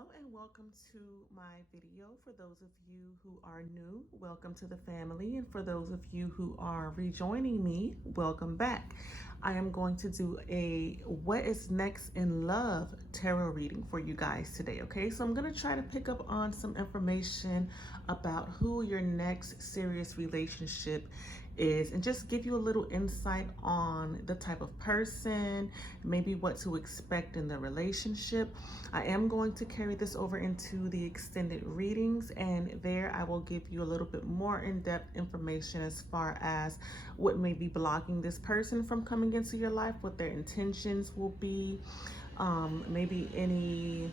Hello and welcome to my video. For those of you who are new, welcome to the family. And for those of you who are rejoining me, welcome back. I am going to do a what is next in love tarot reading for you guys today. Okay, so I'm going to try to pick up on some information about who your next serious relationship is and just give you a little insight on the type of person, maybe what to expect in the relationship. I am going to carry this over into the extended readings, and there I will give you a little bit more in-depth information as far as what may be blocking this person from coming into your life, what their intentions will be, maybe anything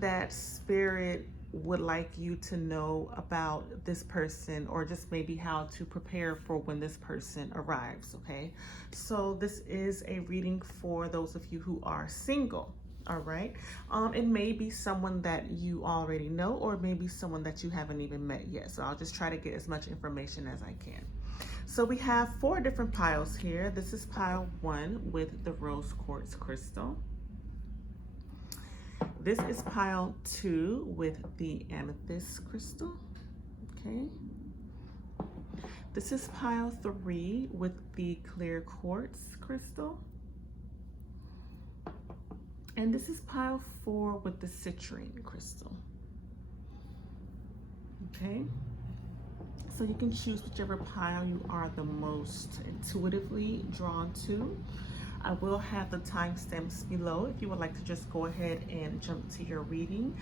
that spirit would like you to know about this person, or just maybe how to prepare for when this person arrives. Okay, so this is a reading for those of you who are single. All right, it may be someone that you already know, or maybe someone that you haven't even met yet, so I'll just try to get as much information as I can. So we have 4 different piles here. This is pile 1 with the rose quartz crystal. This is pile 2 with the amethyst crystal. Okay. This is pile 3 with the clear quartz crystal. And this is pile 4 with the citrine crystal. Okay. So you can choose whichever pile you are the most intuitively drawn to. I will have the timestamps below if you would like to just go ahead and jump to your reading.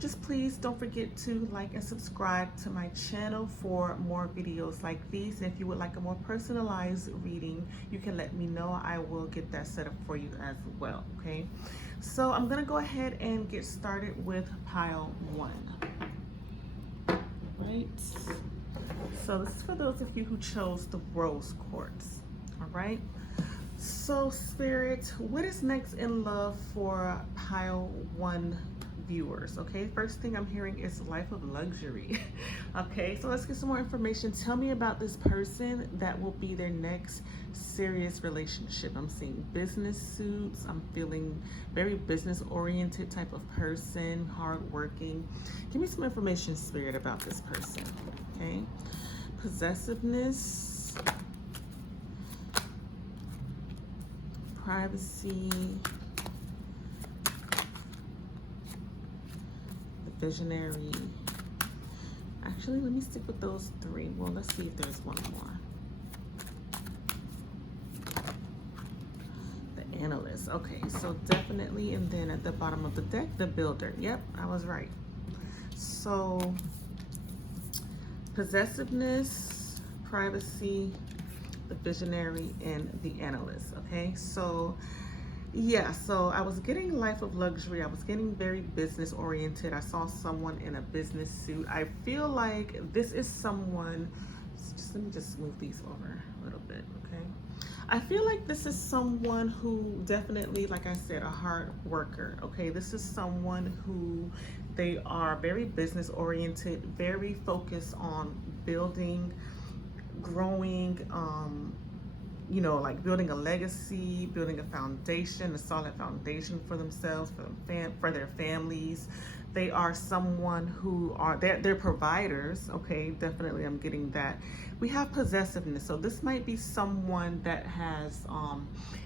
Just please don't forget to like and subscribe to my channel for more videos like these. And if you would like a more personalized reading, you can let me know. I will get that set up for you as well, okay? So I'm gonna go ahead and get started with pile 1. Right? So this is for those of you who chose the rose quartz, all right? So Spirit, what is next in love for pile 1 viewers? Okay, first thing I'm hearing is life of luxury. Okay, so let's get some more information. Tell me about this person that will be their next serious relationship. I'm seeing business suits. I'm feeling very business oriented type of person, hardworking. Give me some information, Spirit, about this person. Okay, possessiveness, privacy, the visionary. Actually, let me stick with those 3. Well, let's see if there's one more. The analyst. Okay, so definitely, and then at the bottom of the deck, the builder. Yep, I was right. So possessiveness, privacy, the visionary, and the analyst. Okay, so yeah, so I was getting life of luxury. I was getting very business oriented. I saw someone in a business suit. I feel like this is someone, let me just move these over a little bit. Okay, I feel like this is someone who definitely, like I said, a hard worker. Okay, this is someone who they are very business oriented, very focused on building, growing, you know, like building a legacy, building a foundation, a solid foundation for themselves, for their families. They are someone who are, they're providers. Okay, definitely I'm getting that. We have possessiveness. So this might be someone that has,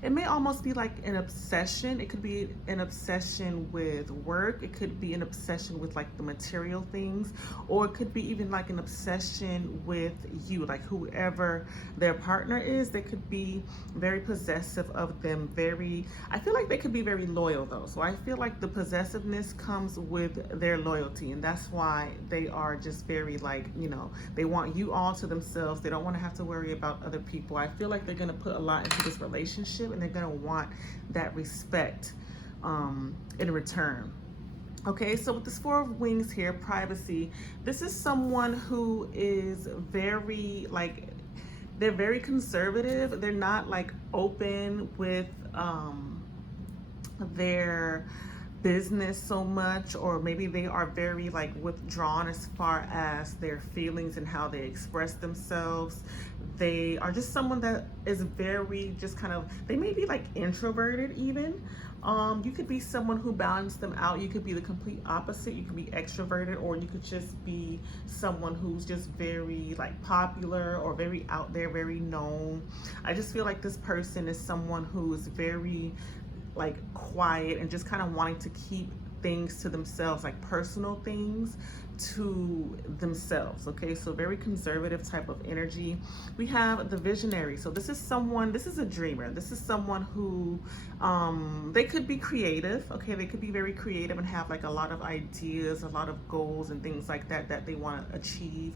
it may almost be like an obsession. It could be an obsession with work. It could be an obsession with like the material things, or it could be even like an obsession with you, like whoever their partner is. They could be very possessive of them. I feel like they could be very loyal though. So I feel like the possessiveness comes with their loyalty, and that's why they are just very, like, you know, they want you all to themselves. They don't want to have to worry about other people. I feel like they're going to put a lot into this relationship, and they're going to want that respect in return. Okay, so with this 4 of wings here, privacy, this is someone who is very, like, they're very conservative. They're not like open with their business so much, or maybe they are very like withdrawn as far as their feelings and how they express themselves. They are just someone that is very just kind of, they may be like introverted even, You could be someone who balances them out. You could be the complete opposite. You could be extroverted, or you could just be someone who's just very like popular or very out there, very known. I just feel like this person is someone who is very like quiet and just kind of wanting to keep things to themselves, like personal things to themselves. Okay, so very conservative type of energy. We have the visionary. So this is someone, this is a dreamer. This is someone who they could be creative. Okay, they could be very creative and have like a lot of ideas, a lot of goals and things like that that they want to achieve.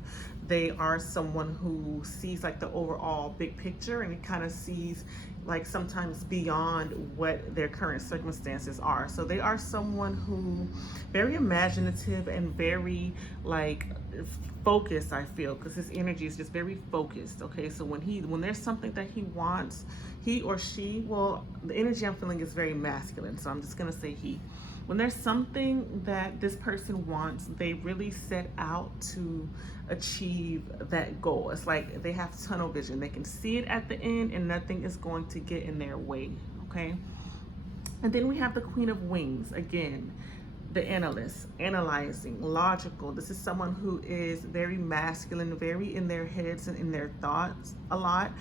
They are someone who sees like the overall big picture, and it kind of sees like sometimes beyond what their current circumstances are. So they are someone who very imaginative and very like focused, I feel, because his energy is just very focused. Okay, so when there's something that he wants, he or she, well, the energy I'm feeling is very masculine, so I'm just gonna say he. When there's something that this person wants, they really set out to achieve that goal. It's like they have tunnel vision. They can see it at the end and nothing is going to get in their way, okay? And then we have the Queen of Wings. Again, the analyst, analyzing, logical. This is someone who is very masculine, very in their heads and in their thoughts a lot.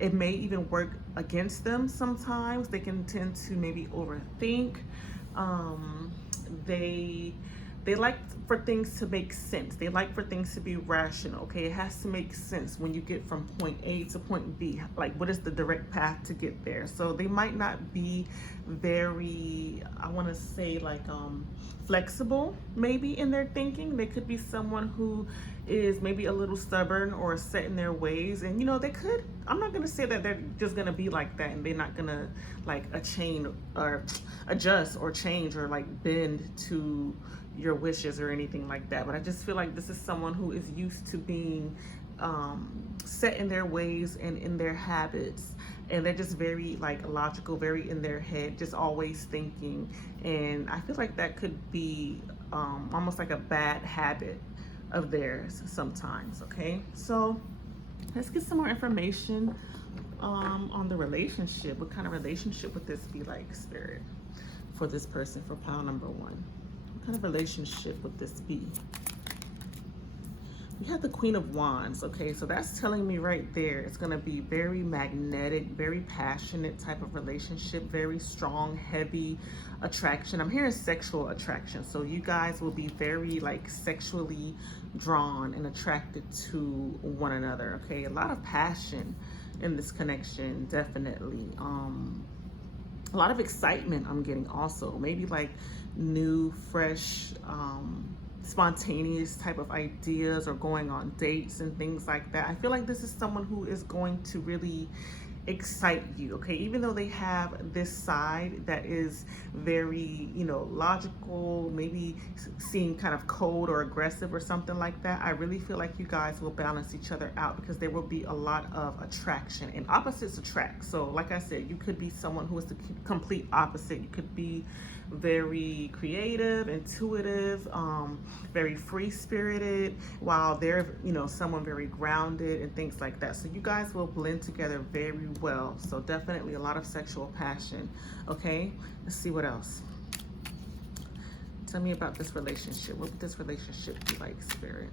It may even work against them sometimes. They can tend to maybe overthink. They like for things to make sense. They like for things to be rational. Okay, it has to make sense when you get from point A to point B. Like, what is the direct path to get there? So they might not be very, I want to say like flexible maybe in their thinking. They could be someone who is maybe a little stubborn or set in their ways, and you know, they could, I'm not going to say that they're just going to be like that and they're not going to like adjust or change or like bend to your wishes or anything like that. But I just feel like this is someone who is used to being set in their ways and in their habits, and they're just very like logical, very in their head, just always thinking. And I feel like that could be almost like a bad habit of theirs sometimes. Okay, so let's get some more information on the relationship. What kind of relationship would this be like, Spirit, for this person, for pile number one? What kind of relationship would this be? We have the Queen of Wands. Okay, so that's telling me right there it's going to be very magnetic, very passionate type of relationship, very strong, heavy attraction. I'm hearing sexual attraction, so you guys will be very like sexually drawn and attracted to one another. Okay, a lot of passion in this connection, definitely. A lot of excitement I'm getting also, maybe like new, fresh, spontaneous type of ideas, or going on dates and things like that. I feel like this is someone who is going to really excite you. Okay, even though they have this side that is very, you know, logical, maybe seem kind of cold or aggressive or something like that, I really feel like you guys will balance each other out, because there will be a lot of attraction, and opposites attract. So like I said, you could be someone who is the complete opposite. You could be very creative, intuitive, very free-spirited, while they're, you know, someone very grounded and things like that. So you guys will blend together very well. So definitely a lot of sexual passion. Okay, let's see what else. Tell me about this relationship. What would this relationship be like, Spirit?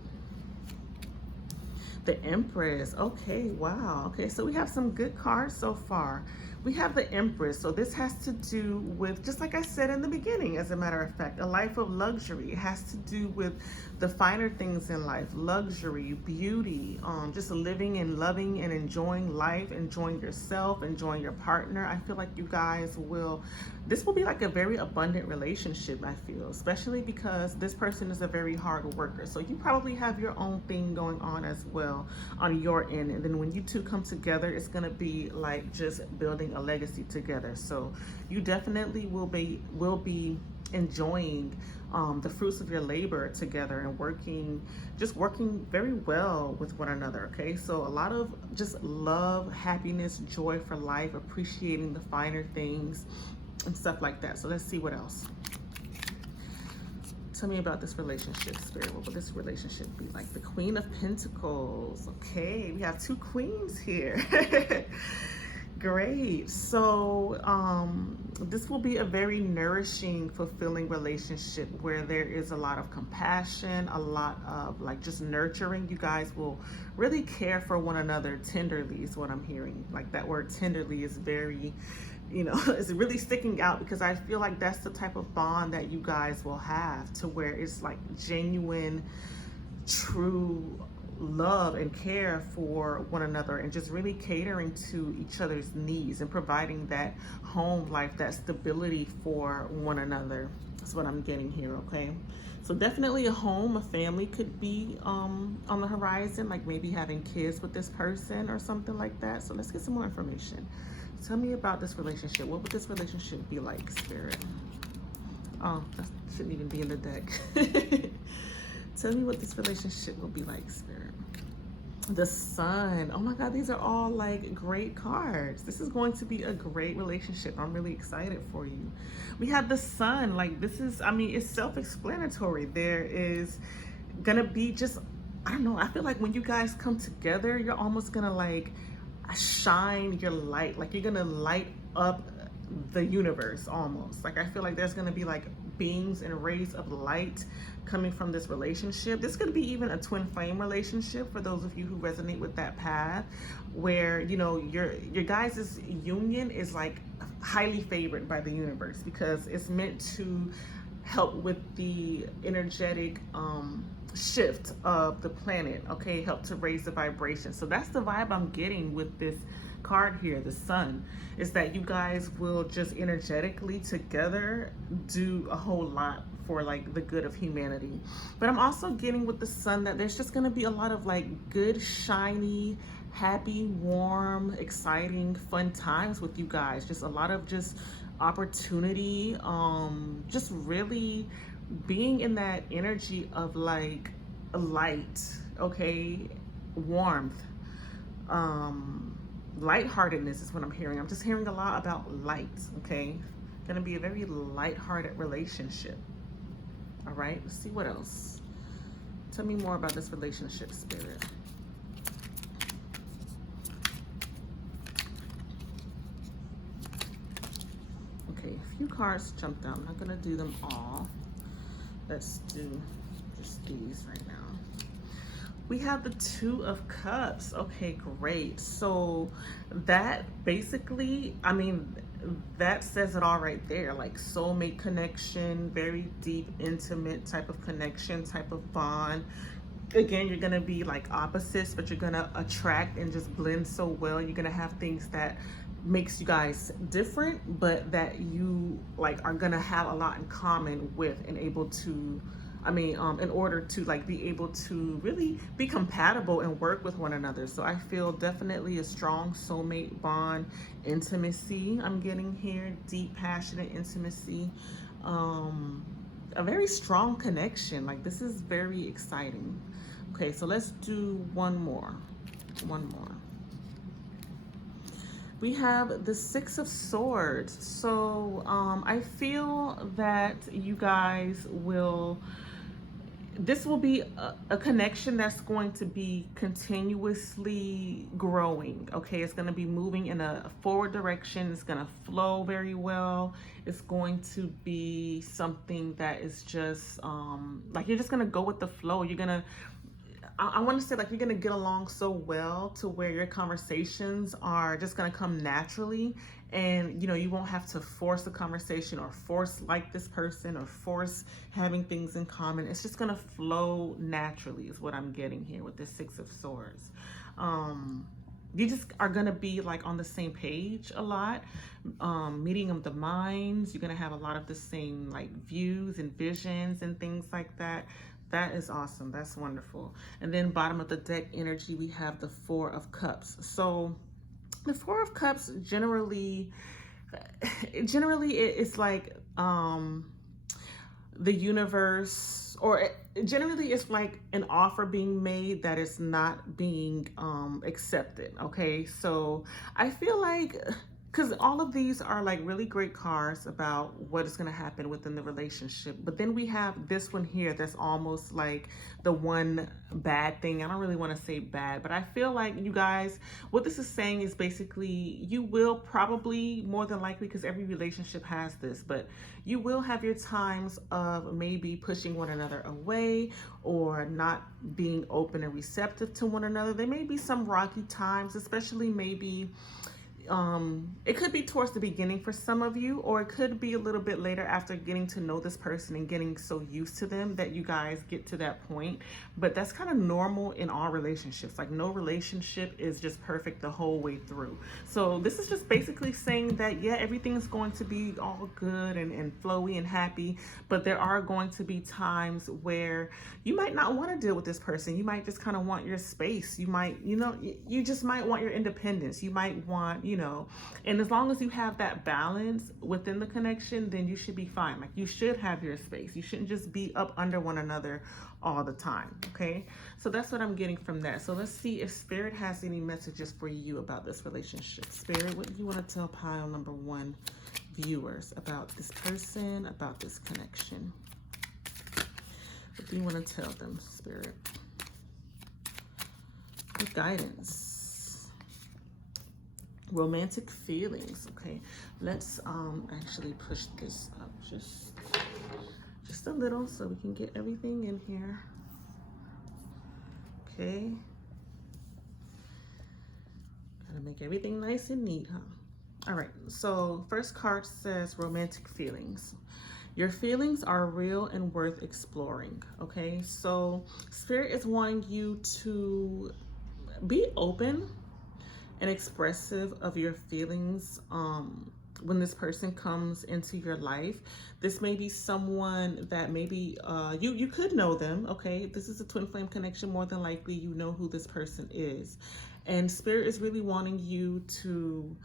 The Empress. Okay, wow. Okay, so we have some good cards so far. We have the Empress. So this has to do with, just like I said in the beginning, as a matter of fact, a life of luxury. It has to do with the finer things in life, luxury, beauty, just living and loving and enjoying life, enjoying yourself, enjoying your partner. I feel like you guys will, this will be like a very abundant relationship, I feel, especially because this person is a very hard worker. So you probably have your own thing going on as well on your end. And then when you two come together, it's going to be like just building a legacy together. So you definitely will be enjoying the fruits of your labor together, and working very well with one another. Okay, so a lot of just love, happiness, joy for life, appreciating the finer things and stuff like that. So let's see what else. Tell me about this relationship, Spirit. What will this relationship be like? The Queen of Pentacles. Okay, we have two queens here. Great. So, this will be a very nourishing, fulfilling relationship where there is a lot of compassion, a lot of like just nurturing. You guys will really care for one another tenderly, is what I'm hearing. Like that word tenderly is very, it's really sticking out because I feel like that's the type of bond that you guys will have to where it's like genuine, true love and care for one another and just really catering to each other's needs and providing that home life, that stability for one another. That's what I'm getting here, okay? So definitely a home, a family could be on the horizon, like maybe having kids with this person or something like that. So let's get some more information. Tell me about this relationship. What would this relationship be like, Spirit? Oh, that shouldn't even be in the deck. Tell me what this relationship will be like, Spirit. The Sun. Oh my God, these are all like great cards. This is going to be a great relationship. I'm really excited for you. We have the Sun. Like this is, I mean, it's self-explanatory. There is gonna be just, I don't know, I feel like when you guys come together, you're almost gonna like shine your light. Like you're gonna light up the universe almost. Like I feel like there's gonna be like beams and rays of light coming from this relationship. This could be even a twin flame relationship for those of you who resonate with that path, where your guys' union is like highly favored by the universe because it's meant to help with the energetic shift of the planet, okay? Help to raise the vibration. So that's the vibe I'm getting with this card here, the Sun, is that you guys will just energetically together do a whole lot for like the good of humanity. But I'm also getting with the Sun that there's just gonna be a lot of like good, shiny, happy, warm, exciting, fun times with you guys. Just a lot of just opportunity, just really being in that energy of like light, okay, warmth, lightheartedness is what I'm hearing. I'm just hearing a lot about light, okay? Gonna be a very lighthearted relationship. All right, let's see what else. Tell me more about this relationship, Spirit. Okay, a few cards jumped out. I'm not gonna do them all. Let's do just these right now. We have the Two of Cups. Okay, great. So that basically, I mean, that says it all right there. Like soulmate connection, very deep, intimate type of connection, type of bond. Again, you're gonna be like opposites, but you're gonna attract and just blend so well. You're gonna have things that makes you guys different, but that you like are gonna have a lot in common with and able to, in order to like be able to really be compatible and work with one another. So I feel definitely a strong soulmate bond, intimacy. I'm getting here, deep, passionate intimacy, a very strong connection. Like this is very exciting. Okay, so let's do one more. We have the Six of Swords. So I feel that you guys will, this will be a connection that's going to be continuously growing, okay? It's gonna be moving in a forward direction. It's gonna flow very well. It's going to be something that is just, like you're just gonna go with the flow. You're gonna, I want to say like you're going to get along so well to where your conversations are just going to come naturally, and you won't have to force a conversation or force like this person or force having things in common. It's just going to flow naturally is what I'm getting here with this Six of Swords. You just are going to be like on the same page a lot, meeting of the minds. You're going to have a lot of the same like views and visions and things like that. That is awesome. That's wonderful. And then bottom of the deck energy, we have the Four of Cups. So the Four of Cups generally it's like the universe, or generally it's like an offer being made that is not being accepted. Okay, so I feel like because all of these are like really great cards about what is going to happen within the relationship. But then we have this one here that's almost like the one bad thing. I don't really want to say bad, but I feel like you guys, what this is saying is basically you will probably, more than likely, because every relationship has this, but you will have your times of maybe pushing one another away or not being open and receptive to one another. There may be some rocky times, especially maybe it could be towards the beginning for some of you, or it could be a little bit later after getting to know this person and getting so used to them that you guys get to that point. But that's kind of normal in all relationships. Like, no relationship is just perfect the whole way through. So this is just basically saying that, yeah, everything is going to be all good and flowy and happy, but there are going to be times where you might not want to deal with this person. You might just kind of want your space. You might, you just might want your independence. You might want, and as long as you have that balance within the connection, then you should be fine. Like, you should have your space. You shouldn't just be up under one another all the time. Okay, so that's what I'm getting from that. So let's see if Spirit has any messages for you about this relationship. Spirit, what do you want to tell pile number 1 viewers about this person, about this connection? What do you want to tell them, Spirit? With guidance. Romantic feelings. Okay, let's actually push this up just a little so we can get everything in here. Okay, gotta make everything nice and neat, huh? All right, so first card says romantic feelings. Your feelings are real and worth exploring. Okay, so Spirit is wanting you to be open and expressive of your feelings when this person comes into your life. This may be someone that maybe you could know them. Okay, this is a twin flame connection. More than likely you know who this person is, and Spirit is really wanting you to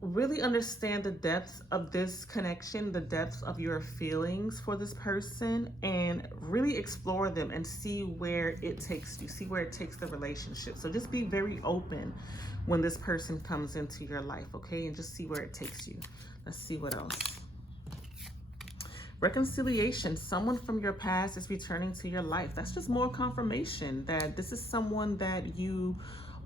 really understand the depths of this connection, the depths of your feelings for this person, and really explore them and see where it takes you, see where it takes the relationship. So just be very open when this person comes into your life, okay? And just see where it takes you. Let's see what else. Reconciliation. Someone from your past is returning to your life. That's just more confirmation that this is someone that you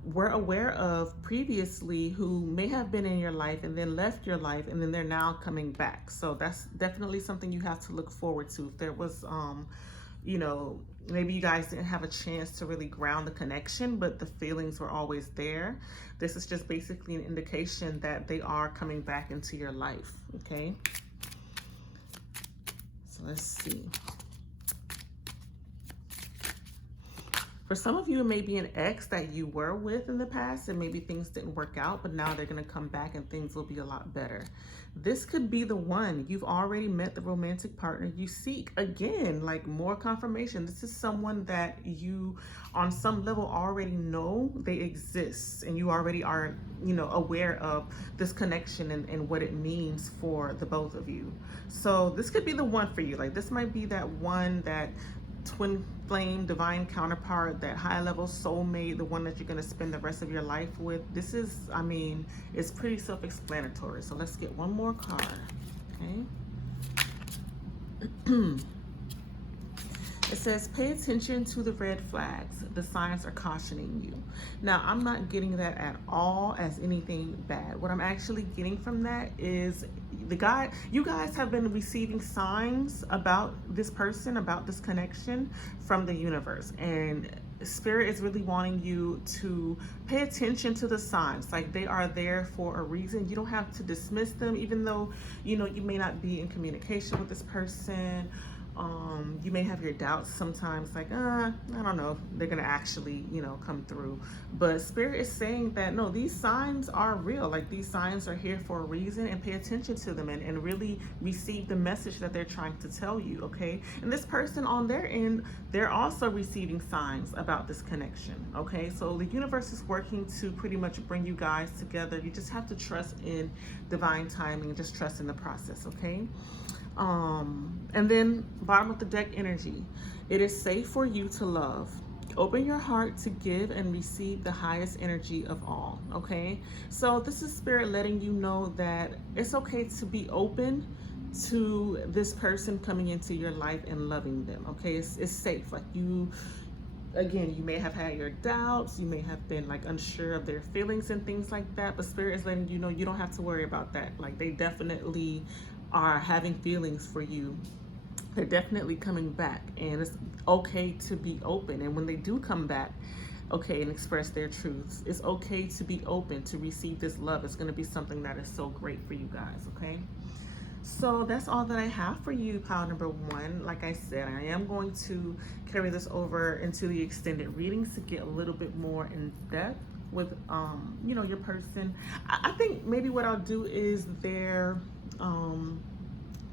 were aware of previously who may have been in your life and then left your life, and then they're now coming back. So that's definitely something you have to look forward to. If there was maybe you guys didn't have a chance to really ground the connection, but the feelings were always there, this is just basically an indication that they are coming back into your life. Okay, so let's see. For some of you, it may be an ex that you were with in the past and maybe things didn't work out, but now they're going to come back and things will be a lot better. This could be the one. You've already met the romantic partner you seek. Again, like, more confirmation. This is someone that you, on some level, already know they exist, and you already are, aware of this connection and what it means for the both of you. So this could be the one for you. Like, this might be that one, that twin flame divine counterpart, that high level soulmate, the one that you're going to spend the rest of your life with. This is, it's pretty self-explanatory. So let's get one more card. Okay. It says, pay attention to the red flags. The signs are cautioning you. Now, I'm not getting that at all as anything bad. What I'm actually getting from that is you guys have been receiving signs about this person, about this connection from the universe. And Spirit is really wanting you to pay attention to the signs. Like, they are there for a reason. You don't have to dismiss them, even though, you may not be in communication with this person. You may have your doubts sometimes, like, I don't know if they're going to actually, come through. But Spirit is saying that, no, these signs are real. Like, these signs are here for a reason, and pay attention to them and really receive the message that they're trying to tell you, okay? And this person on their end, they're also receiving signs about this connection, okay? So the universe is working to pretty much bring you guys together. You just have to trust in divine timing and just trust in the process, okay? And then bottom of the deck energy. It is safe for you to love. Open your heart to give and receive the highest energy of all, okay? So this is Spirit letting you know that it's okay to be open to this person coming into your life and loving them, okay? It's safe. Like you, again, you may have had your doubts, you may have been like unsure of their feelings and things like that, but Spirit is letting you know you don't have to worry about that. Like they definitely are having feelings for you. They're definitely coming back, and it's okay to be open. And when they do come back, okay, and express their truths, it's okay to be open to receive this love. It's going to be something that is so great for you guys, okay? So that's all that I have for you, pile number one. Like I said, I am going to carry this over into the extended readings to get a little bit more in depth with, you know, your person. I think maybe what I'll do is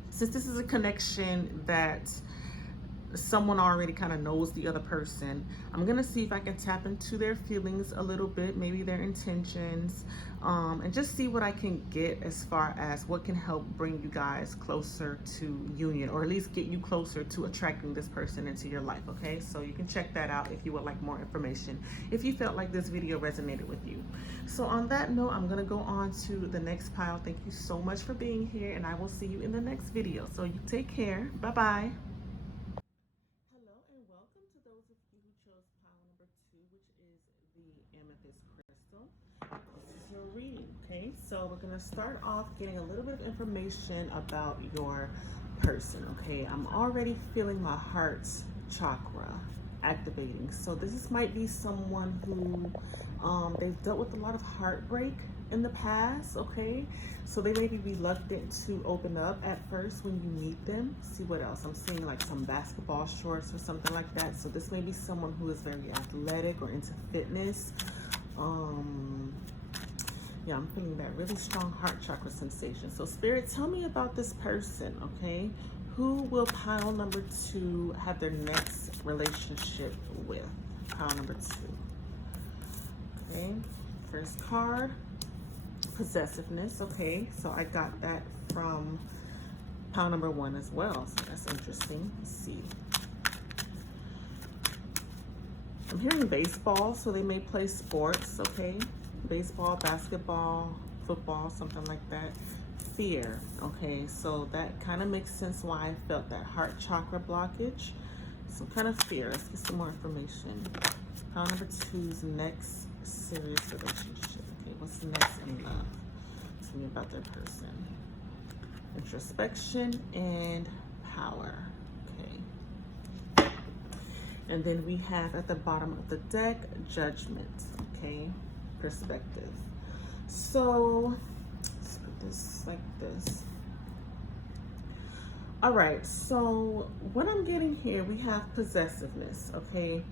since this is a connection that someone already kind of knows the other person, I'm gonna see if I can tap into their feelings a little bit, maybe their intentions, and just see what I can get as far as what can help bring you guys closer to union, or at least get you closer to attracting this person into your life, okay? So you can check that out if you would like more information, if you felt like this video resonated with you. So on that note, I'm gonna go on to the next pile. Thank you so much for being here, and I will see you in the next video. So you take care. Bye-bye. Hello and welcome to those of you who chose pile number 2, which is the amethyst crystal. This is your reading, okay? So we're gonna start off getting a little bit of information about your person, okay? I'm already feeling my heart chakra activating. So might be someone who they've dealt with a lot of heartbreak in the past, okay? So they may be reluctant to open up at first when you meet them. See what else? I'm seeing like some basketball shorts or something like that. So this may be someone who is very athletic or into fitness. Yeah, I'm feeling that really strong heart chakra sensation. So Spirit, tell me about this person, okay? Who will pile number 2 have their next relationship with? Pile number 2. Okay, first card, possessiveness. Okay, so I got that from pile number 1 as well. So that's interesting. Let's see. I'm hearing baseball, so they may play sports, okay? Baseball, basketball, football, something like that. Fear, okay? So that kind of makes sense why I felt that heart chakra blockage. Some kind of fear. Let's get some more information. Pile number 2's next serious relationship. Okay, what's next in love? Tell me about their person. Introspection and power. Okay. And then we have at the bottom of the deck, judgment. Okay, perspective. So let's put this like this. All right, so what I'm getting here, we have possessiveness, okay?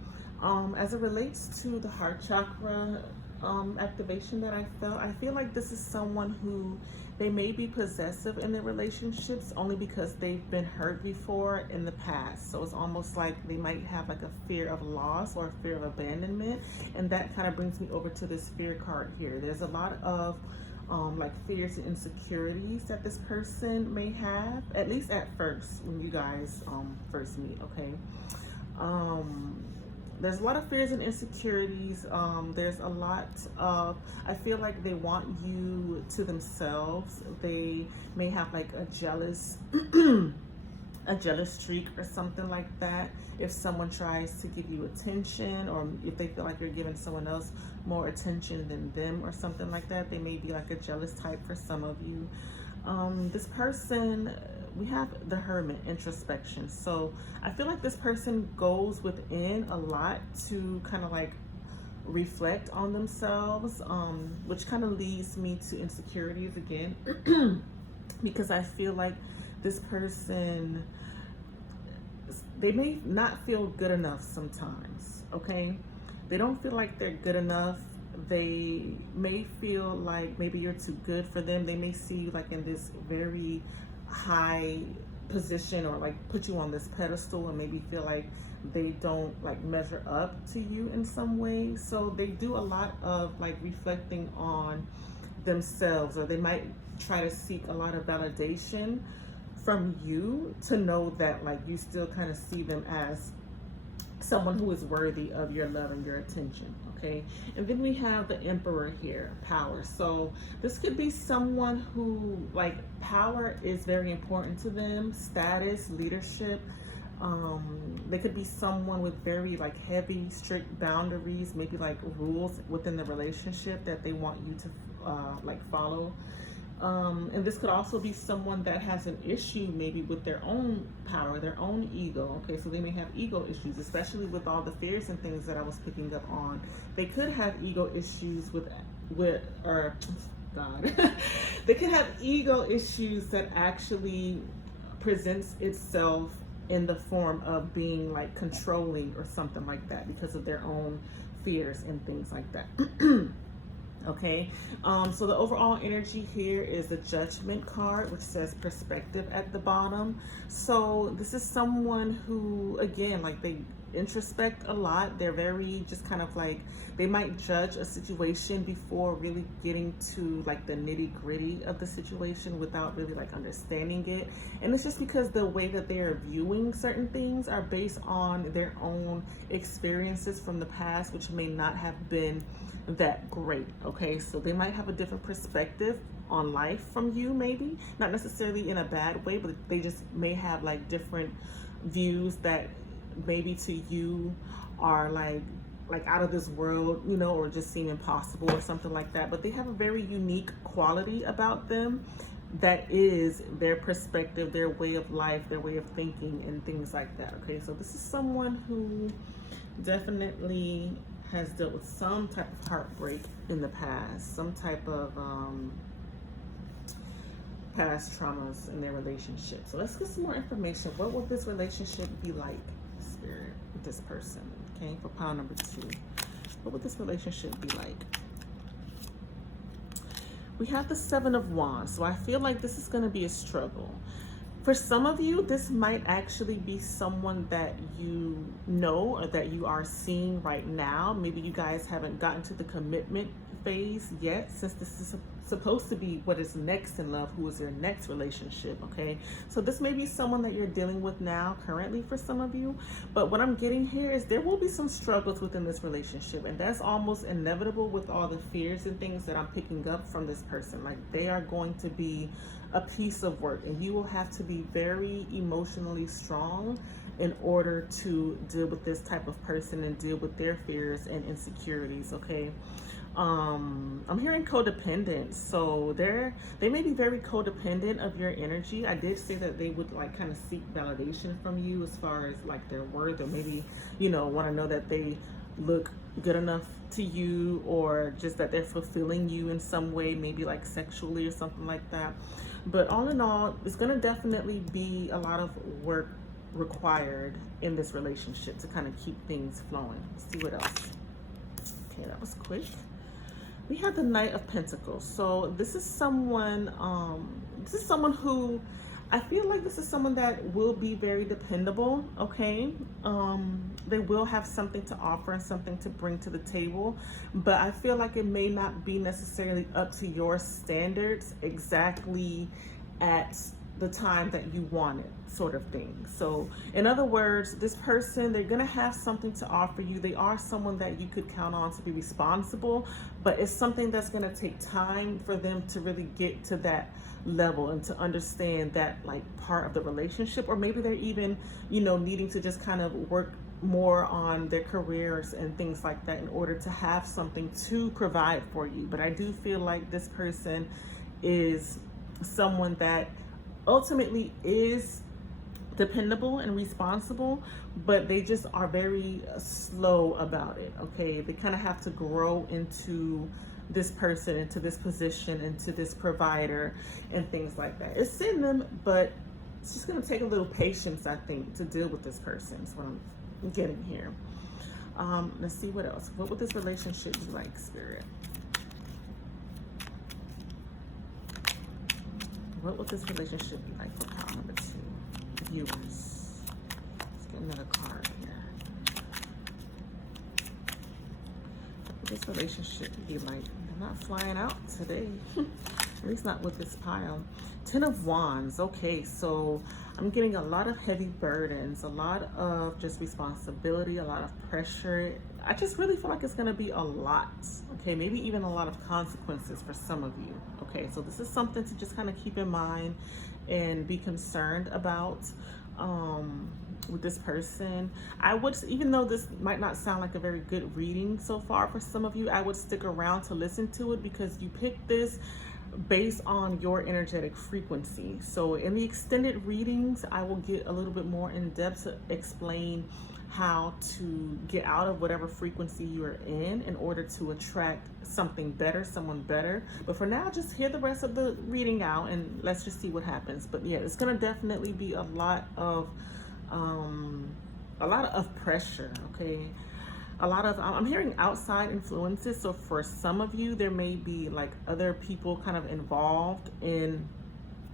As it relates to the heart chakra activation that I felt, I feel like this is someone who they may be possessive in their relationships only because they've been hurt before in the past. So it's almost like they might have like a fear of loss or a fear of abandonment. And that kind of brings me over to this fear card here. There's a lot of like fears and insecurities that this person may have, at least at first when you guys first meet, okay? There's a lot of fears and insecurities. There's a lot of, I feel like they want you to themselves. They may have like a jealous a jealous streak or something like that. If someone tries to give you attention, or if they feel like you're giving someone else more attention than them or something like that, they may be like a jealous type for some of you. This person, we have the Hermit, introspection. So I feel like this person goes within a lot to kind of like reflect on themselves, which kind of leads me to insecurities again, because I feel like this person, they may not feel good enough sometimes, okay? They don't feel like they're good enough. They may feel like maybe you're too good for them. They may see you like in this very high position, or like put you on this pedestal, and maybe feel like they don't like measure up to you in some way. So they do a lot of like reflecting on themselves, or they might try to seek a lot of validation from you to know that like you still kind of see them as someone who is worthy of your love and your attention, okay? And then we have the Emperor here, power. So this could be someone who, like, power is very important to them, status, leadership. They could be someone with very, like, heavy, strict boundaries, maybe like rules within the relationship that they want you to like follow. And this could also be someone that has an issue maybe with their own power, their own ego. Okay, so they may have ego issues, especially with all the fears and things that I was picking up on. They could have ego issues with God. They could have ego issues that actually presents itself in the form of being like controlling or something like that because of their own fears and things like that. Okay, so the overall energy here is the Judgment card, which says perspective at the bottom. So this is someone who, again, like, they introspect a lot. They're very just kind of like, they might judge a situation before really getting to like the nitty gritty of the situation without really like understanding it. And it's just because the way that they are viewing certain things are based on their own experiences from the past, which may not have been that great. Okay, so they might have a different perspective on life from you, maybe not necessarily in a bad way, but they just may have like different views that maybe to you are like out of this world, you know, or just seem impossible or something like that. But they have a very unique quality about them that is their perspective, their way of life, their way of thinking, and things like that. Okay, so this is someone who definitely has dealt with some type of heartbreak in the past, some type of past traumas in their relationship. So let's get some more information. What would this relationship be like, Spirit, with this person? Okay, for pile number 2. What would this relationship be like? We have the 7 of Wands. So I feel like this is going to be a struggle. For some of you, this might actually be someone that you know or that you are seeing right now. Maybe you guys haven't gotten to the commitment phase yet, since this is supposed to be what is next in love, who is your next relationship. Okay, so this may be someone that you're dealing with now currently for some of you, but what I'm getting here is there will be some struggles within this relationship, and that's almost inevitable with all the fears and things that I'm picking up from this person. Like, they are going to be a piece of work, and you will have to be very emotionally strong in order to deal with this type of person and deal with their fears and insecurities. Okay, I'm hearing codependent, so they may be very codependent of your energy. I did say that they would like kind of seek validation from you as far as like their worth, or maybe, you know, want to know that they look good enough to you, or just that they're fulfilling you in some way, maybe like sexually or something like that. But all in all, it's going to definitely be a lot of work required in this relationship to kind of keep things flowing. Let's see what else. Okay, that was quick. We have the Knight of Pentacles. So this is someone who, I feel like this is someone that will be very dependable. Okay, they will have something to offer and something to bring to the table, but I feel like it may not be necessarily up to your standards exactly at the time that you want it, sort of thing. So in other words, this person, they're gonna have something to offer you. They are someone that you could count on to be responsible, but it's something that's gonna take time for them to really get to that level and to understand that like part of the relationship. Or maybe they're even, you know, needing to just kind of work more on their careers and things like that in order to have something to provide for you. But I do feel like this person is someone that ultimately is dependable and responsible, but they just are very slow about it. Okay, they kind of have to grow into this person, into this position, into this provider and things like that. It's in them, but it's just going to take a little patience, I think, to deal with this person. That's what I'm getting here. Let's see what else. What would this relationship be like, Spirit? What would this relationship be like for pile number 2? Viewers. Let's get another card here. What would this relationship be like? I'm not flying out today. At least not with this pile. 10 of Wands. Okay, so I'm getting a lot of heavy burdens, a lot of just responsibility, a lot of pressure. I just really feel like it's going to be a lot, okay? Maybe even a lot of consequences for some of you, okay? So this is something to just kind of keep in mind and be concerned about with this person. I would, even though this might not sound like a very good reading so far for some of you, I would stick around to listen to it because you picked this based on your energetic frequency. So in the extended readings, I will get a little bit more in depth to explain how to get out of whatever frequency you are in order to attract something better, someone better. But for now, just hear the rest of the reading out and let's just see what happens. But yeah, it's gonna definitely be a lot of pressure, okay? I'm hearing outside influences. So for some of you, there may be like other people kind of involved in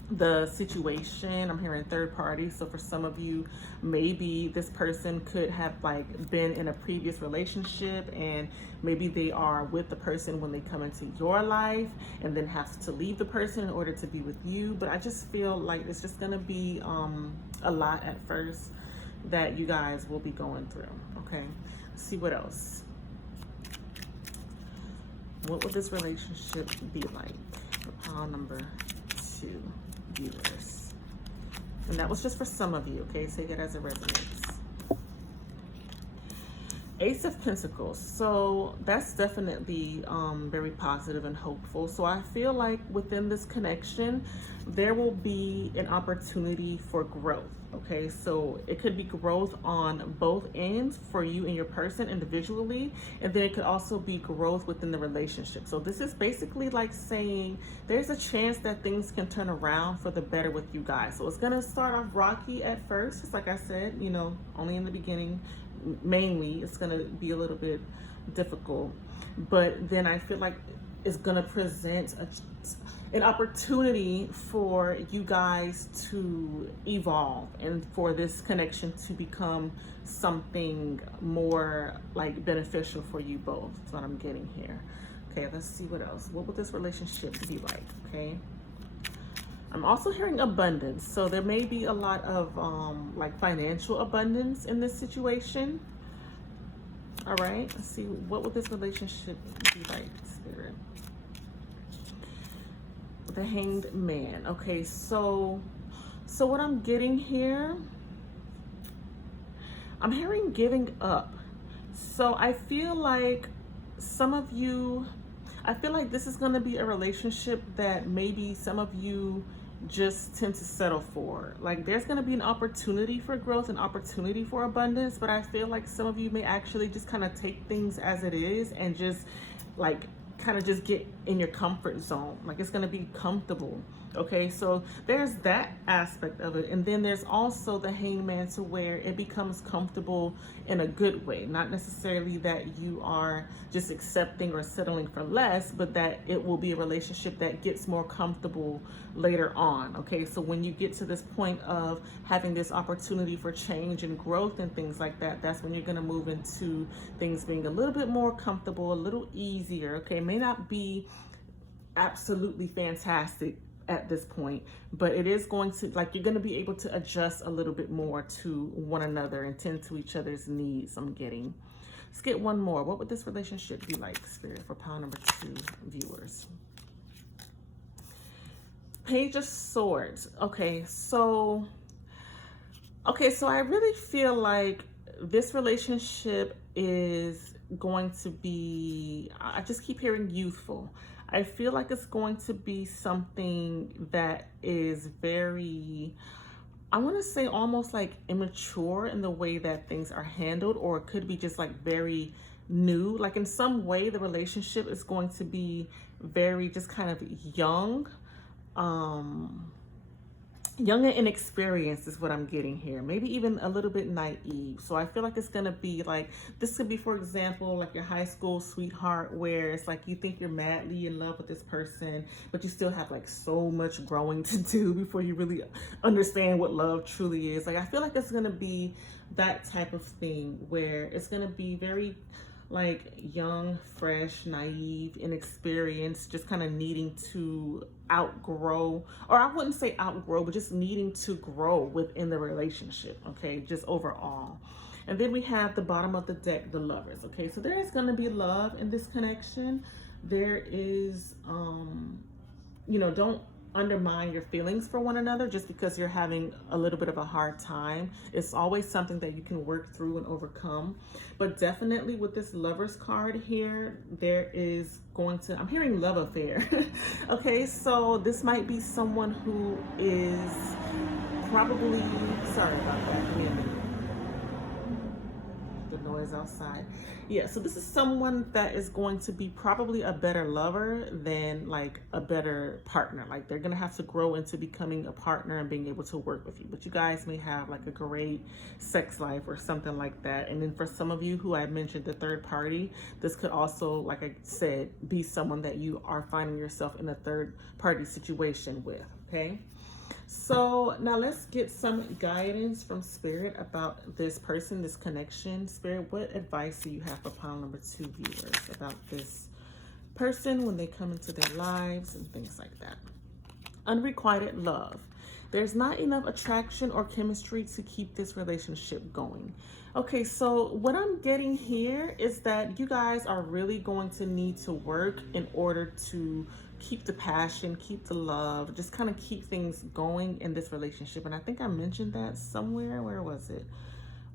the situation. I'm hearing third party. So for some of you, maybe this person could have like been in a previous relationship and maybe they are with the person when they come into your life and then have to leave the person in order to be with you. But I just feel like it's just gonna be a lot at first that you guys will be going through, okay? Let's see what else. What would this relationship be like for pile number 2 viewers? And that was just for some of you, okay? Take it as it resonates. Ace of Pentacles. So that's definitely very positive and hopeful. So I feel like within this connection, there will be an opportunity for growth. Okay, so it could be growth on both ends for you and your person individually, and then it could also be growth within the relationship. So this is basically like saying there's a chance that things can turn around for the better with you guys. So it's gonna start off rocky at first, just like I said, you know, only in the beginning. Mainly, it's gonna be a little bit difficult, but then I feel like it's gonna present an opportunity for you guys to evolve and for this connection to become something more like beneficial for you both. That's what I'm getting here. Okay, let's see what else. What would this relationship be like? Okay, I'm also hearing abundance. So there may be a lot of like financial abundance in this situation. All right, let's see, what would this relationship be like, Spirit? The Hanged Man. Okay, so what I'm getting here, I'm hearing giving up. So I feel like some of you, I feel like this is going to be a relationship that maybe some of you just tend to settle for. Like there's going to be an opportunity for growth, an opportunity for abundance, but I feel like some of you may actually just kind of take things as it is and just like kind of just get in your comfort zone. Like it's going to be comfortable. Okay, so there's that aspect of it. And then there's also the Hangman, to where it becomes comfortable in a good way. Not necessarily that you are just accepting or settling for less, but that it will be a relationship that gets more comfortable later on. Okay, so when you get to this point of having this opportunity for change and growth and things like that, that's when you're going to move into things being a little bit more comfortable, a little easier. Okay, it may not be absolutely fantastic at this point, but it is going to, like, you're going to be able to adjust a little bit more to one another and tend to each other's needs. I'm getting. Let's get one more. What would this relationship be like, Spirit, for pile number 2 viewers? Page of Swords. Okay, so I really feel like this relationship is going to be, I just keep hearing youthful. I feel like it's going to be something that is very, I want to say almost like immature in the way that things are handled, or it could be just like very new. Like in some way, the relationship is going to be very just kind of young, young and inexperienced is what I'm getting here. Maybe even a little bit naive. So I feel like it's going to be like, this could be, for example, like your high school sweetheart, where it's like you think you're madly in love with this person, but you still have like so much growing to do before you really understand what love truly is. Like I feel like it's going to be that type of thing where it's going to be very like young, fresh, naive, inexperienced, just kind of needing to outgrow, or I wouldn't say outgrow, but just needing to grow within the relationship, okay, just overall. And then we have the bottom of the deck, the Lovers, okay? So there is going to be love in this connection. There is, don't undermine your feelings for one another just because you're having a little bit of a hard time. It's always something that you can work through and overcome. But definitely with this Lovers card here, there is going to, I'm hearing love affair. Okay, so this might be someone who is probably, sorry about that, give me a minute. The noise outside. Yeah, so this is someone that is going to be probably a better lover than like a better partner. Like they're going to have to grow into becoming a partner and being able to work with you. But you guys may have like a great sex life or something like that. And then for some of you who I mentioned the third party, this could also, like I said, be someone that you are finding yourself in a third party situation with, okay? So now let's get some guidance from Spirit about this person, this connection. Spirit, what advice do you have for pile number 2 viewers about this person when they come into their lives and things like that? Unrequited love. There's not enough attraction or chemistry to keep this relationship going. Okay, so what I'm getting here is that you guys are really going to need to work in order to keep the passion, keep the love, just kind of keep things going in this relationship. And I think I mentioned that somewhere. Where was it?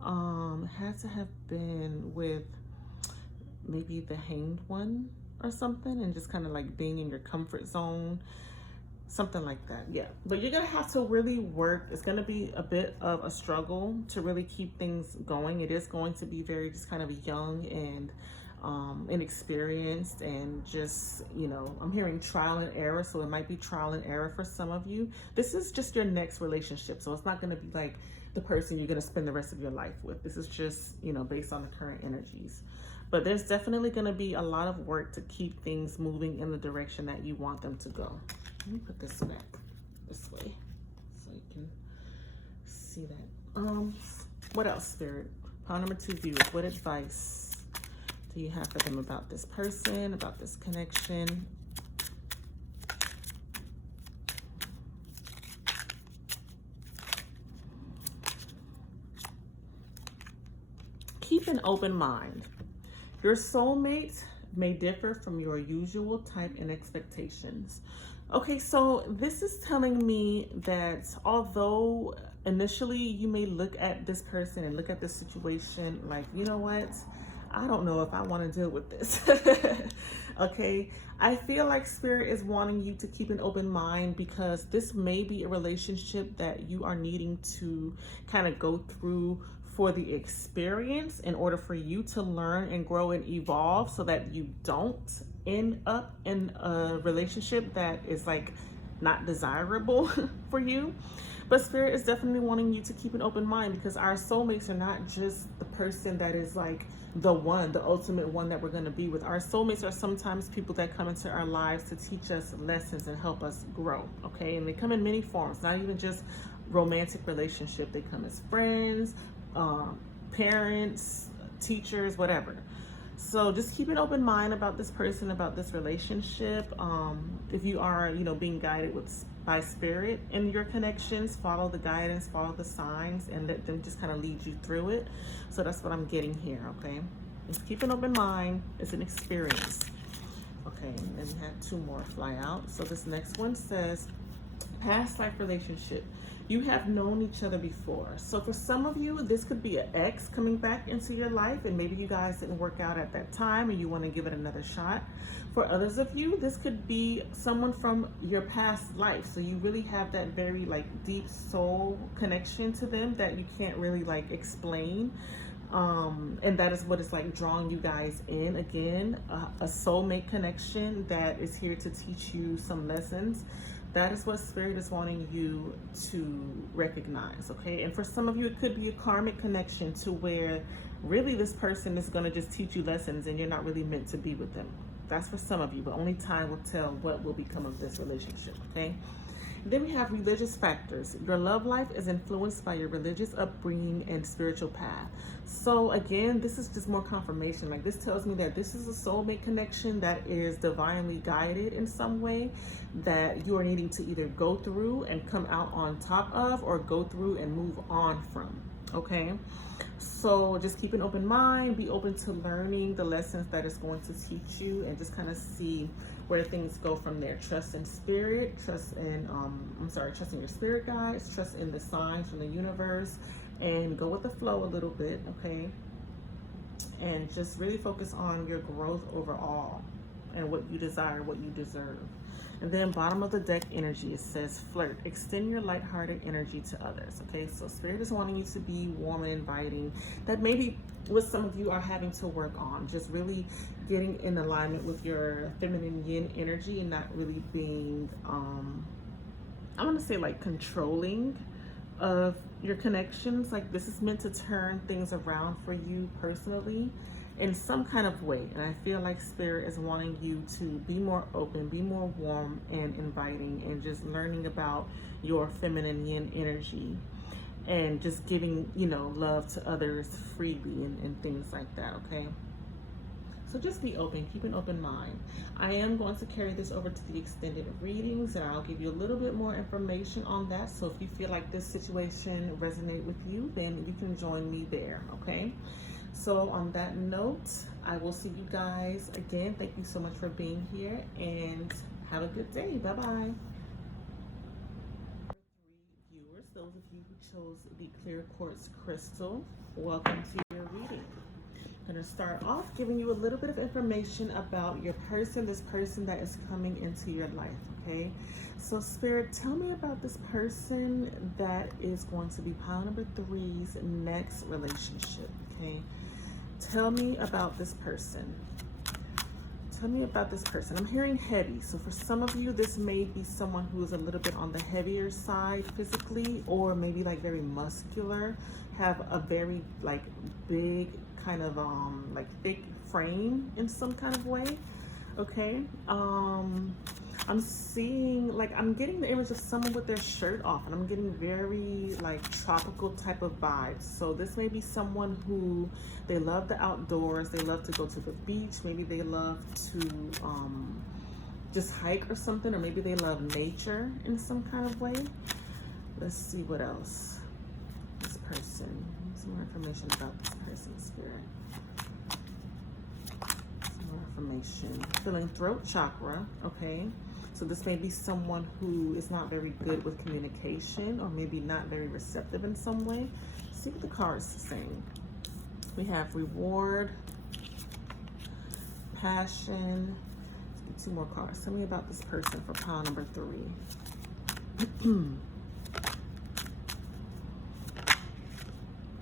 Had to have been with maybe the Hanged One or something, and just kind of like being in your comfort zone. Something like that, yeah. But you're gonna have to really work. It's gonna be a bit of a struggle to really keep things going. It is going to be very just kind of young and inexperienced, and just, I'm hearing trial and error. So it might be trial and error for some of you. This is just your next relationship. So it's not gonna be like the person you're gonna spend the rest of your life with. This is just, based on the current energies. But there's definitely gonna be a lot of work to keep things moving in the direction that you want them to go. Let me put this back this way so you can see that. What else, Spirit? Pile number 2 viewers, what advice do you have for them about this person, about this connection? Keep an open mind. Your soulmate may differ from your usual type and expectations. Okay, so this is telling me that although initially you may look at this person and look at this situation like, you know what, I don't know if I want to deal with this. Okay, I feel like Spirit is wanting you to keep an open mind, because this may be a relationship that you are needing to kind of go through for the experience in order for you to learn and grow and evolve, so that you don't end up in a relationship that is like not desirable for you. But Spirit is definitely wanting you to keep an open mind, because our soulmates are not just the person that is like the one, the ultimate one that we're going to be with. Our soulmates are sometimes people that come into our lives to teach us lessons and help us grow, okay? And they come in many forms, not even just romantic relationship. They come as friends, parents, teachers, whatever. So just keep an open mind about this person, about this relationship. If you are, being guided by Spirit in your connections, follow the guidance, follow the signs, and let them just kind of lead you through it. So that's what I'm getting here, okay? Just keep an open mind. It's an experience. Okay, and then we have 2 more fly out. So this next one says, past life relationship. You have known each other before. So for some of you, this could be an ex coming back into your life, and maybe you guys didn't work out at that time and you want to give it another shot. For others of you, this could be someone from your past life. So you really have that very like deep soul connection to them that you can't really like explain. And that is what is like drawing you guys in. Again, a soulmate connection that is here to teach you some lessons. That is what Spirit is wanting you to recognize, okay? And for some of you, it could be a karmic connection to where really this person is going to just teach you lessons and you're not really meant to be with them. That's for some of you, but only time will tell what will become of this relationship, okay? Then we have religious factors. Your love life is influenced by your religious upbringing and spiritual path. So again, this is just more confirmation. Like, this tells me that this is a soulmate connection that is divinely guided in some way, that you are needing to either go through and come out on top of, or go through and move on from. Okay, so just keep an open mind, be open to learning the lessons that it's going to teach you, and just kind of see where things go from there. Trust in spirit, trust in trust in your spirit guides, trust in the signs from the universe, and go with the flow a little bit. Okay, and just really focus on your growth overall and what you desire, what you deserve. And then bottom of the deck energy, it says flirt. Extend your lighthearted energy to others. Okay, so spirit is wanting you to be warm and inviting. That maybe what some of you are having to work on. Just really getting in alignment with your feminine yin energy, and not really being, I want to say, like, controlling of your connections. Like, this is meant to turn things around for you personally in some kind of way. And I feel like spirit is wanting you to be more open, be more warm and inviting, and just learning about your feminine yin energy, and just giving, you know, love to others freely, and things like that. Okay, so just be open, keep an open mind. I am going to carry this over to the extended readings, and I'll give you a little bit more information on that. So if you feel like this situation resonates with you, then you can join me there. Okay, so on that note, I will see you guys again. Thank you so much for being here, and have a good day. Bye-bye. Viewers, those of you who chose the clear quartz crystal, welcome to your reading. I'm going to start off giving you a little bit of information about your person, this person that is coming into your life. Okay, so spirit, tell me about this person that is going to be pile number 3's next relationship. Okay, tell me about this person. Tell me about this person. I'm hearing heavy. So for some of you, this may be someone who is a little bit on the heavier side physically, or maybe like very muscular, have a very like big kind of like thick frame in some kind of way. Okay, I'm seeing, like, I'm getting the image of someone with their shirt off, and I'm getting very like tropical type of vibes. So this may be someone who, they love the outdoors, they love to go to the beach, maybe they love to just hike or something, or maybe they love nature in some kind of way. Let's see what else. This person, some more information about this person, spirit. Some more information. Feeling throat chakra. Okay, so this may be someone who is not very good with communication, or maybe not very receptive in some way. Let's see what the cards are saying. We have reward, passion. Let's get 2 more cards. Tell me about this person for pile number 3.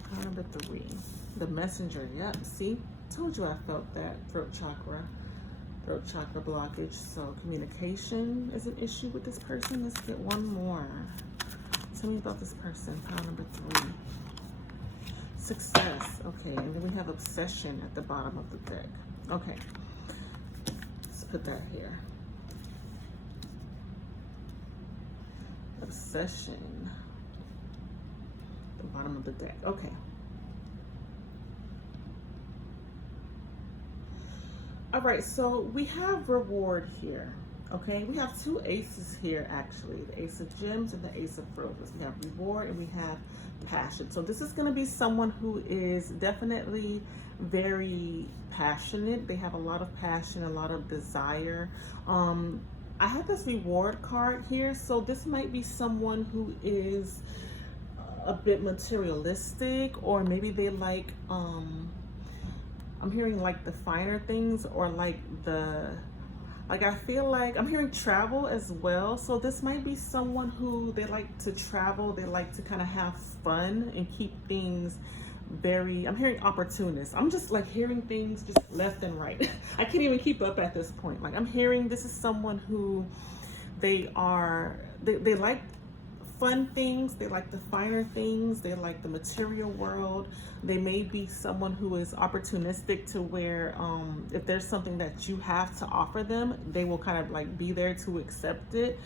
Pile number 3. The messenger. Yep, see? Told you I felt that throat chakra blockage. So communication is an issue with this person. Let's get 1 more. Tell me about this person, pile number 3. Success. Okay, and then we have obsession at the bottom of the deck. Okay, let's put that here. Obsession, the bottom of the deck. Okay. All right, so we have reward here. Okay, we have 2 aces here, actually, the Ace of Gems and the Ace of Roses. We have reward and we have passion. So this is going to be someone who is definitely very passionate. They have a lot of passion, a lot of desire. I have this reward card here, so this might be someone who is a bit materialistic, or maybe they like I'm hearing like the finer things, or like I feel like I'm hearing travel as well. So this might be someone who, they like to travel, they like to kind of have fun and keep things very, I'm hearing opportunist. I'm just like hearing things just left and right. I can't even keep up at this point. Like, I'm hearing this is someone who they like fun things, they like the finer things, they like the material world. They may be someone who is opportunistic, to where if there's something that you have to offer them, they will kind of like be there to accept it.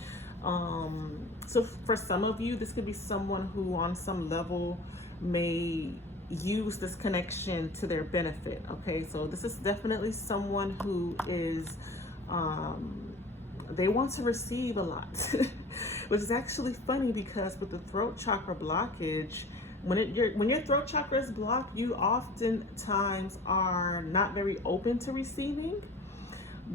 So for some of you, this could be someone who on some level may use this connection to their benefit. Okay, so this is definitely someone who is they want to receive a lot, which is actually funny because with the throat chakra blockage, when your throat chakra is blocked, you oftentimes are not very open to receiving.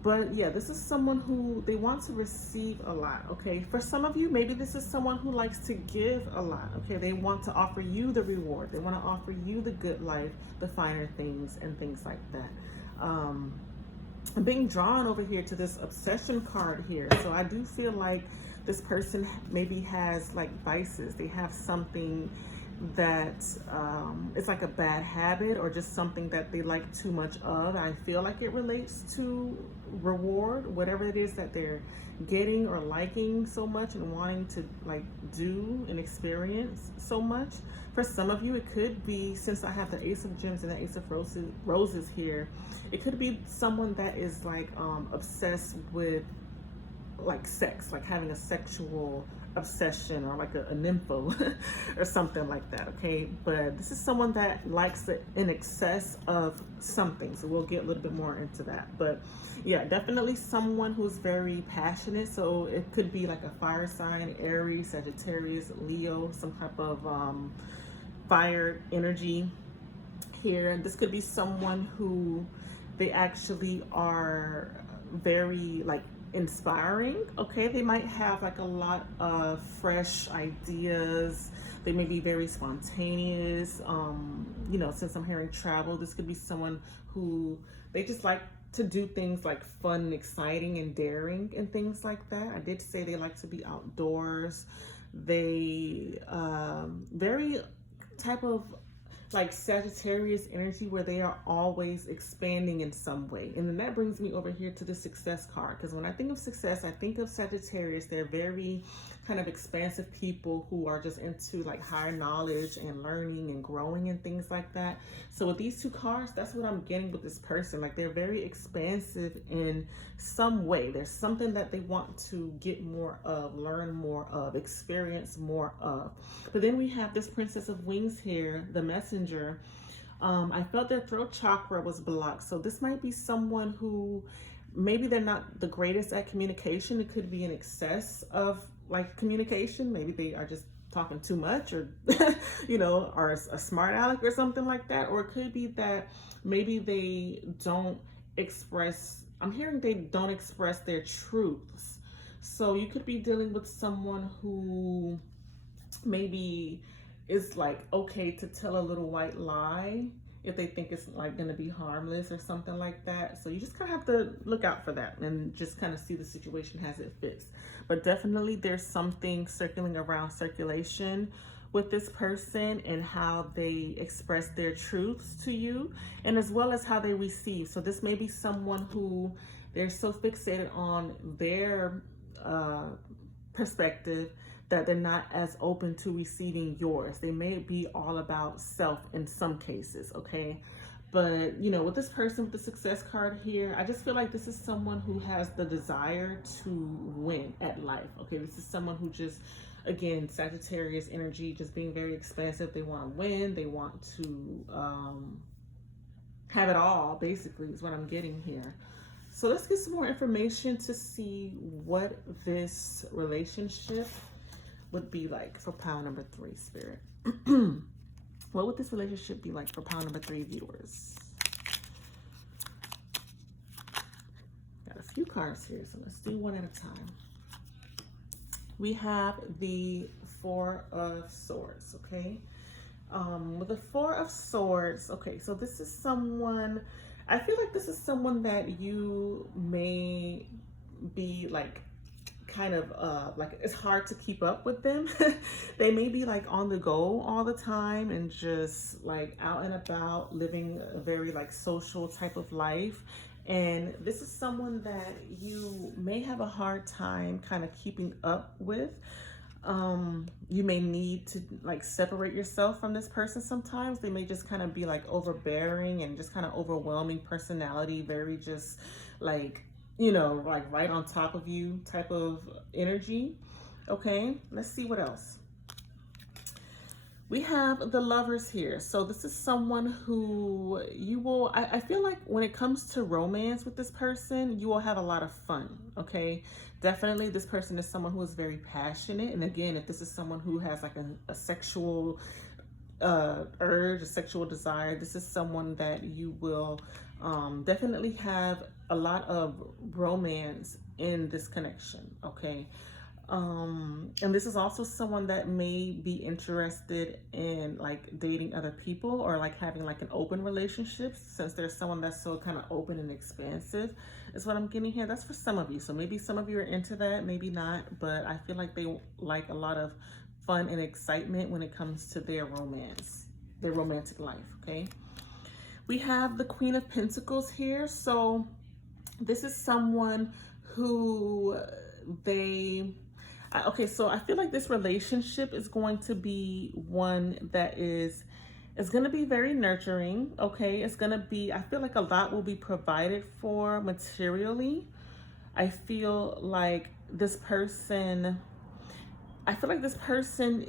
But yeah, this is someone who they want to receive a lot. Okay, for some of you, maybe this is someone who likes to give a lot. Okay, they want to offer you the reward, they want to offer you the good life, the finer things, and things like that. I'm being drawn over here to this obsession card here. So I do feel like this person maybe has like vices. They have something that it's like a bad habit or just something that they like too much of. I feel like it relates to reward, whatever it is that they're getting or liking so much and wanting to like do and experience so much. For some of you, it could be, since I have the Ace of Gems and the Ace of Roses here, it could be someone that is like obsessed with like sex, like having a sexual obsession or like a nympho or something like that. Okay, but this is someone that likes it in excess of something, so we'll get a little bit more into that. But yeah, definitely someone who's very passionate. So it could be like a fire sign, Aries, Sagittarius, Leo, some type of fire energy here. This could be someone who they actually are very like inspiring. Okay, they might have like a lot of fresh ideas. They may be very spontaneous. You know, since I'm hearing travel, this could be someone who they just like to do things like fun and exciting and daring and things like that. I did say they like to be outdoors. They very type of like Sagittarius energy where they are always expanding in some way. And then that brings me over here to the success card, because when I think of success, I think of Sagittarius. They're very kind of expansive people who are just into like higher knowledge and learning and growing and things like that. So with these two cards, that's what I'm getting with this person. Like they're very expansive in some way. There's something that they want to get more of, learn more of, experience more of. But then we have this Princess of Wings here, the messenger. I felt their throat chakra was blocked. So this might be someone who maybe they're not the greatest at communication. It could be an excess of like communication. Maybe they are just talking too much, or you know, are a smart aleck or something like that. Or it could be that maybe they don't express, I'm hearing they don't express their truths. So you could be dealing with someone who maybe is like okay to tell a little white lie if they think it's like going to be harmless or something like that. So you just kind of have to look out for that and just kind of see the situation as it fits. But definitely there's something circling around circulation with this person and how they express their truths to you, and as well as how they receive. So this may be someone who they're so fixated on their perspective that they're not as open to receiving yours. They may be all about self in some cases, okay? But, you know, with this person with the success card here, I just feel like this is someone who has the desire to win at life, okay? This is someone who just, again, Sagittarius energy, just being very expansive. They want to win. They want to have it all, basically, is what I'm getting here. So let's get some more information to see what this relationship would be like for pile number 3, Spirit. What would this relationship be like for pile number 3 viewers? Got a few cards here, so let's do one at a time. We have the Four of Swords, okay? With the Four of Swords, okay, so this is someone, I feel like this is someone that you may be like kind of like it's hard to keep up with them. They may be like on the go all the time and just like out and about, living a very like social type of life. And this is someone that you may have a hard time kind of keeping up with. You may need to like separate yourself from this person sometimes. They may just kind of be like overbearing and just kind of overwhelming personality, very just like you know, like right on top of you type of energy. Okay, let's see what else. We have the Lovers here. So this is someone who you will, I feel like when it comes to romance with this person, you will have a lot of fun, okay? Definitely this person is someone who is very passionate. And again, if this is someone who has like a sexual urge, a sexual desire, this is someone that you will definitely have a lot of romance in this connection, okay? And this is also someone that may be interested in like dating other people or like having like an open relationship, since there's someone that's so kind of open and expansive is what I'm getting here. That's for some of you. So maybe some of you are into that, maybe not, but I feel like they like a lot of fun and excitement when it comes to their romance, their romantic life, okay? We have the Queen of Pentacles here. So this is someone who okay, so I feel like this relationship is going to be one that is going to be very nurturing, okay? It's going to be, I feel like a lot will be provided for materially. I feel like this person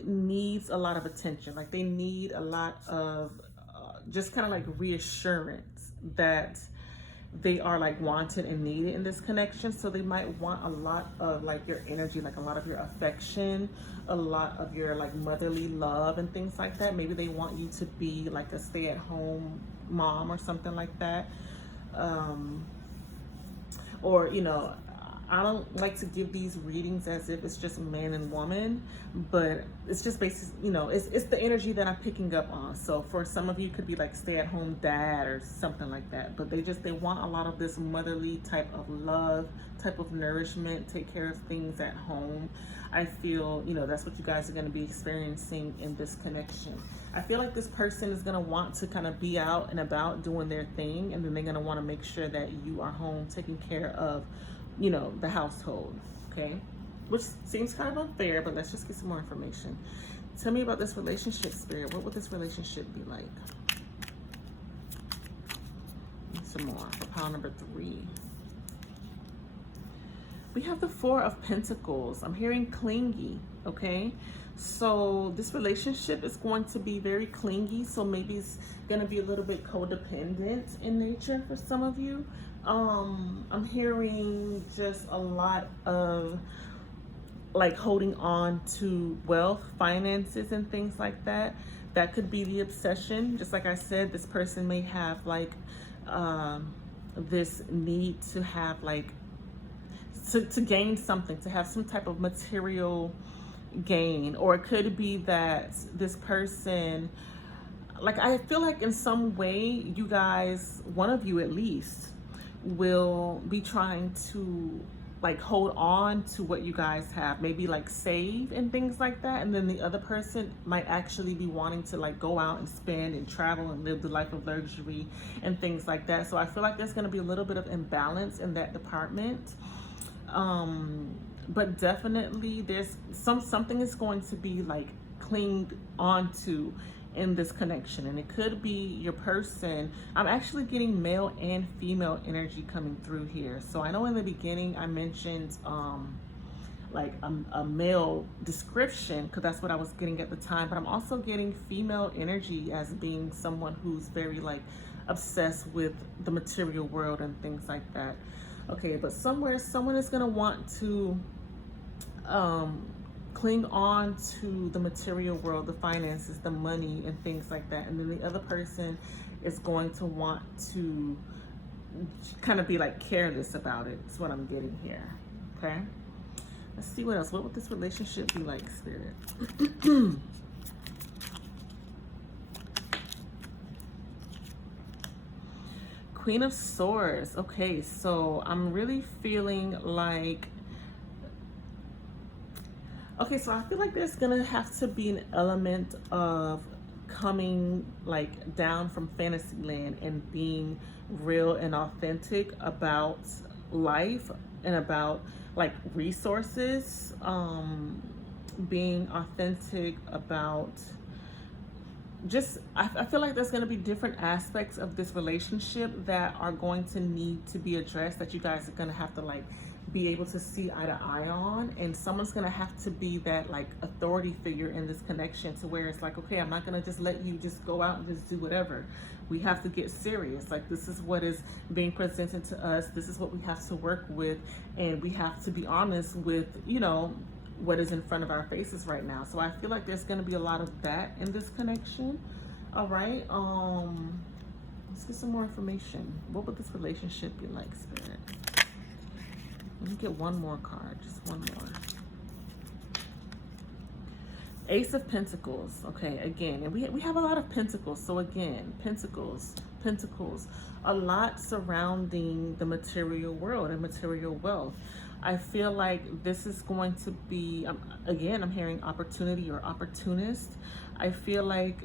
needs a lot of attention. Like they need a lot of just kind of like reassurance that they are like wanted and needed in this connection. So they might want a lot of like your energy, like a lot of your affection, a lot of your like motherly love and things like that. Maybe they want you to be like a stay-at-home mom or something like that. Or, you know, I don't like to give these readings as if it's just man and woman, but it's just basically, you know, it's the energy that I'm picking up on. So for some of you, it could be like stay-at-home dad or something like that. But they want a lot of this motherly type of love, type of nourishment, take care of things at home. I feel, you know, that's what you guys are going to be experiencing in this connection. I feel like this person is going to want to kind of be out and about doing their thing, and then they're going to want to make sure that you are home taking care of, you know, the household, okay? Which seems kind of unfair, but let's just get some more information. Tell me about this relationship, Spirit. What would this relationship be like? Some more for pile number 3. We have the 4 of Pentacles. I'm hearing clingy, okay? So this relationship is going to be very clingy. So maybe it's going to be a little bit codependent in nature for some of you. I'm hearing just a lot of like holding on to wealth, finances, and things like that. That could be the obsession. Just like I said, this person may have like this need to have like to gain something, to have some type of material gain. Or it could be that this person, like I feel like in some way you guys, one of you at least, will be trying to like hold on to what you guys have, maybe like save and things like that, and then the other person might actually be wanting to like go out and spend and travel and live the life of luxury and things like that. So I feel like there's going to be a little bit of imbalance in that department. But definitely there's something is going to be like clinged onto in this connection, and it could be your person. I'm actually getting male and female energy coming through here. So I know in the beginning I mentioned like a male description, because that's what I was getting at the time, but I'm also getting female energy as being someone who's very like obsessed with the material world and things like that. Okay, but somewhere someone is going to want to cling on to the material world, the finances, the money, and things like that. And then the other person is going to want to kind of be like careless about it. That's what I'm getting here. Okay, let's see what else. What would this relationship be like, Spirit? Queen of Swords. Okay, so I'm really feeling like, okay, so I feel like there's gonna have to be an element of coming like down from fantasy land and being real and authentic about life and about like resources, being authentic about I feel like there's going to be different aspects of this relationship that are going to need to be addressed, that you guys are going to have to like be able to see eye to eye on, and someone's going to have to be that like authority figure in this connection, to where it's like, okay, I'm not going to just let you just go out and just do whatever. We have to get serious. Like, this is what is being presented to us, this is what we have to work with, and we have to be honest with, you know, what is in front of our faces right now. So I feel like there's going to be a lot of that in this connection. All right, let's get some more information. What would this relationship be like, Spirit? Let me get one more card, just one more. Ace of Pentacles. Okay, again, and we have a lot of pentacles. So again, pentacles, a lot surrounding the material world and material wealth. I feel like this is going to be, again, I'm hearing opportunity or opportunist. I feel like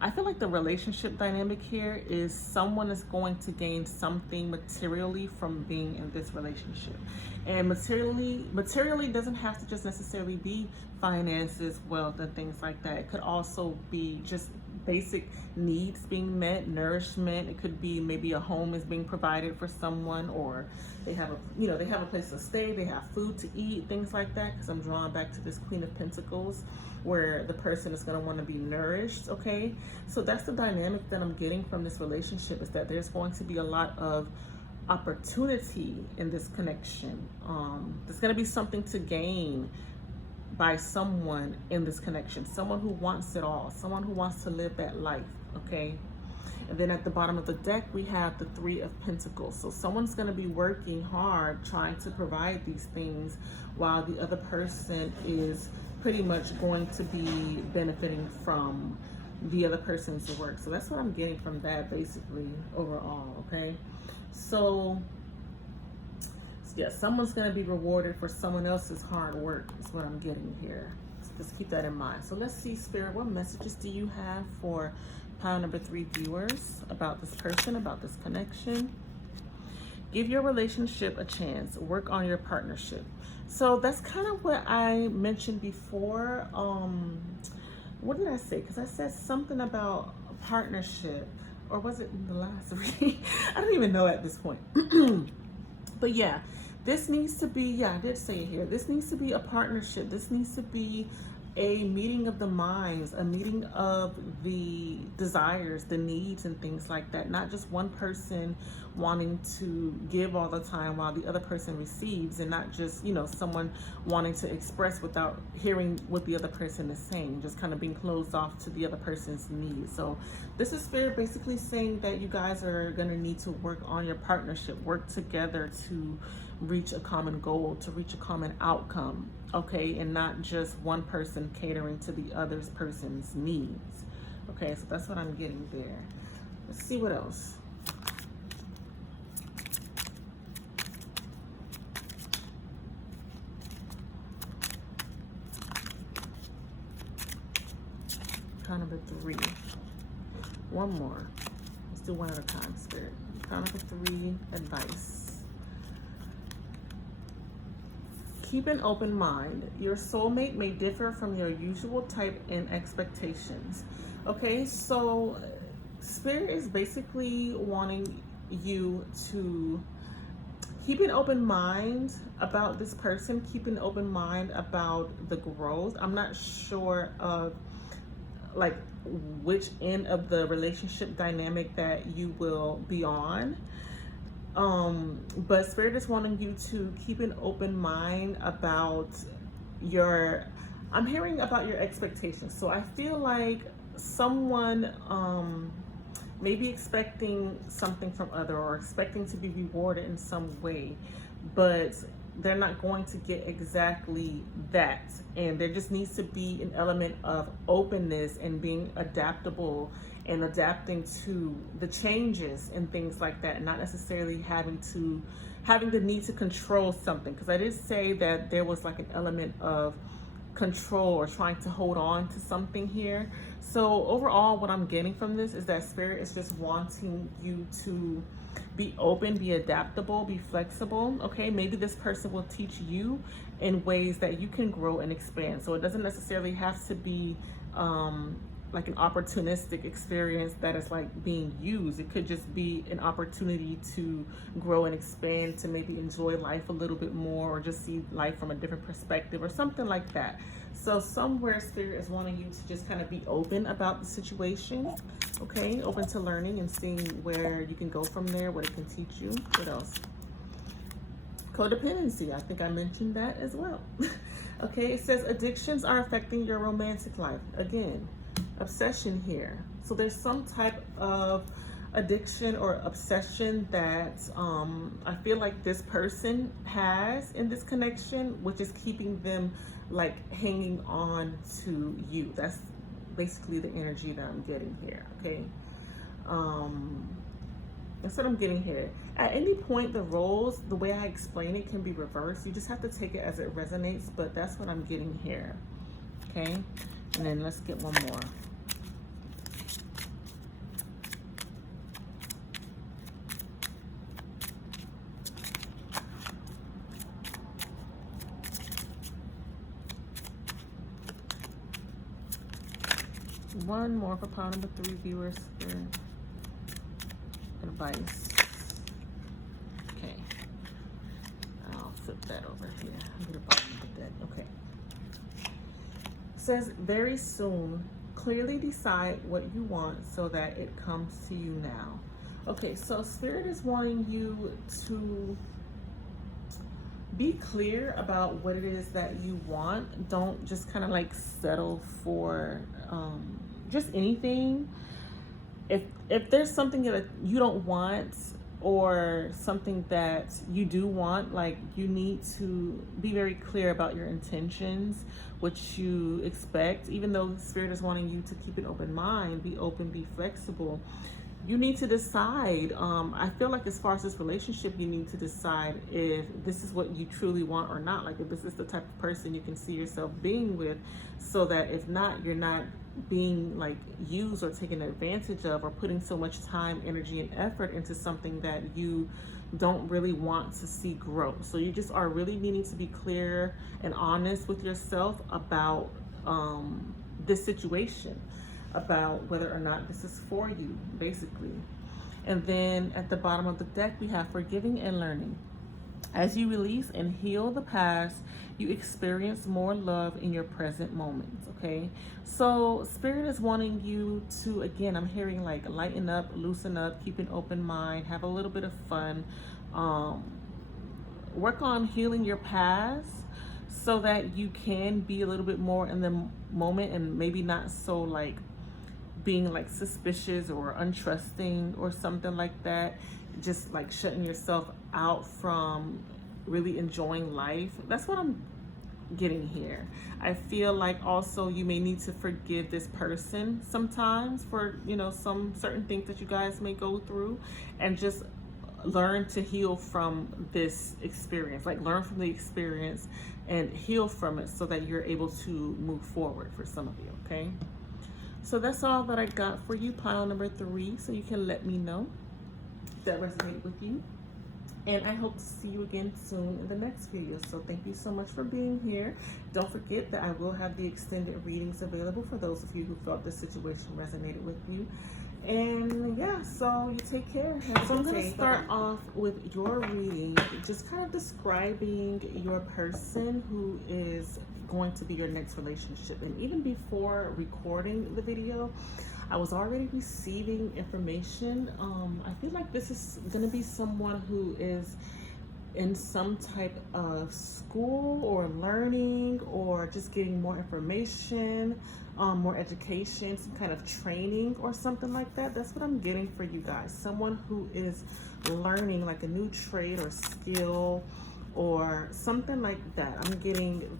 I feel like the relationship dynamic here is someone is going to gain something materially from being in this relationship. And materially doesn't have to just necessarily be finances, wealth, and things like that. It could also be just basic needs being met, nourishment. It could be maybe a home is being provided for someone, or they have a place to stay, they have food to eat, things like that. Because I'm drawing back to this Queen of Pentacles, where the person is going to want to be nourished. Okay, so that's the dynamic that I'm getting from this relationship, is that there's going to be a lot of opportunity in this connection. There's going to be something to gain by someone in this connection, someone who wants it all, someone who wants to live that life. Okay, and then at the bottom of the deck we have the Three of Pentacles. So someone's going to be working hard trying to provide these things, while the other person is pretty much going to be benefiting from the other person's work. So that's what I'm getting from that, basically, overall. Okay, so yeah, someone's going to be rewarded for someone else's hard work is what I'm getting here. So just keep that in mind. So let's see, Spirit, what messages do you have for pile number 3 viewers about this person, about this connection? Give your relationship a chance. Work on your partnership. So that's kind of what I mentioned before. What did I say? Because I said something about a partnership, or was it in the last reading? I don't even know at this point. But yeah, this needs to be, yeah, I did say it here. This needs to be a partnership. This needs to be a meeting of the minds, a meeting of the desires, the needs, and things like that. Not just one person wanting to give all the time while the other person receives, and not just, you know, someone wanting to express without hearing what the other person is saying, just kind of being closed off to the other person's needs. So this is Spirit basically saying that you guys are going to need to work on your partnership, work together to reach a common goal, to reach a common outcome. Okay, and not just one person catering to the other person's needs. Okay, so that's what I'm getting there. Let's see what else. Pile number 3. One more. Let's do one at a time, Spirit. Pile number 3, advice. Keep an open mind. Your soulmate may differ from your usual type in expectations. Okay, so Spirit is basically wanting you to keep an open mind about this person, keep an open mind about the growth. I'm not sure of like which end of the relationship dynamic that you will be on. But Spirit is wanting you to keep an open mind about I'm hearing about your expectations. So I feel like someone may be expecting something from other, or expecting to be rewarded in some way, but they're not going to get exactly that. And there just needs to be an element of openness and being adaptable and adapting to the changes and things like that, and not necessarily having the need to control something. Because I did say that there was like an element of control or trying to hold on to something here. So overall, what I'm getting from this is that Spirit is just wanting you to be open, be adaptable, be flexible. Okay, maybe this person will teach you in ways that you can grow and expand. So it doesn't necessarily have to be like an opportunistic experience that is like being used. It could just be an opportunity to grow and expand, to maybe enjoy life a little bit more, or just see life from a different perspective or something like that. So somewhere Spirit is wanting you to just kind of be open about the situation, okay? Open to learning and seeing where you can go from there, what it can teach you. What else? Codependency, I think I mentioned that as well. Okay, it says addictions are affecting your romantic life. Again, obsession here. So there's some type of addiction or obsession that I feel like this person has in this connection, which is keeping them like hanging on to you. That's basically the energy that I'm getting here, okay? That's what I'm getting here. At any point, the roles, the way I explain it, can be reversed. You just have to take it as it resonates, but that's what I'm getting here, okay? And then let's get one more. One more for pile number 3 viewers for advice. Okay. I'll flip that over here. Get a bottom of the deck. Okay. It says, very soon, clearly decide what you want so that it comes to you now. Okay, so Spirit is wanting you to be clear about what it is that you want. Don't just kind of like settle for just anything. If there's something that you don't want or something that you do want, like, you need to be very clear about your intentions, what you expect. Even though Spirit is wanting you to keep an open mind, be open, be flexible, you need to decide. I feel like as far as this relationship, you need to decide if this is what you truly want or not. Like, if this is the type of person you can see yourself being with, so that if not, you're not being like used or taken advantage of, or putting so much time, energy, and effort into something that you don't really want to see grow. So you just are really needing to be clear and honest with yourself about this situation, about whether or not this is for you, basically. And then at the bottom of the deck, we have forgiving and learning. As you release and heal the past, you experience more love in your present moments, okay? So Spirit is wanting you to, again, I'm hearing like lighten up, loosen up, keep an open mind, have a little bit of fun, work on healing your past so that you can be a little bit more in the moment, and maybe not so like being like suspicious or untrusting or something like that, just like shutting yourself out from really enjoying life. That's what I'm getting here. I feel like also you may need to forgive this person sometimes for, you know, some certain things that you guys may go through, and just learn to heal from this experience. Like, learn from the experience and heal from it so that you're able to move forward for some of you, okay? So that's all that I got for you, pile number 3. So you can let me know if that resonated with you. And I hope to see you again soon in the next video. So thank you so much for being here. Don't forget that I will have the extended readings available for those of you who felt this situation resonated with you. And yeah, so you take care. So I'm going to start off with your reading, just kind of describing your person who is going to be your next relationship. And even before recording the video, I was already receiving information. I feel like this is going to be someone who is in some type of school or learning, or just getting more information, more education, some kind of training or something like that. That's what I'm getting for you guys. Someone who is learning like a new trade or skill or something like that. I'm getting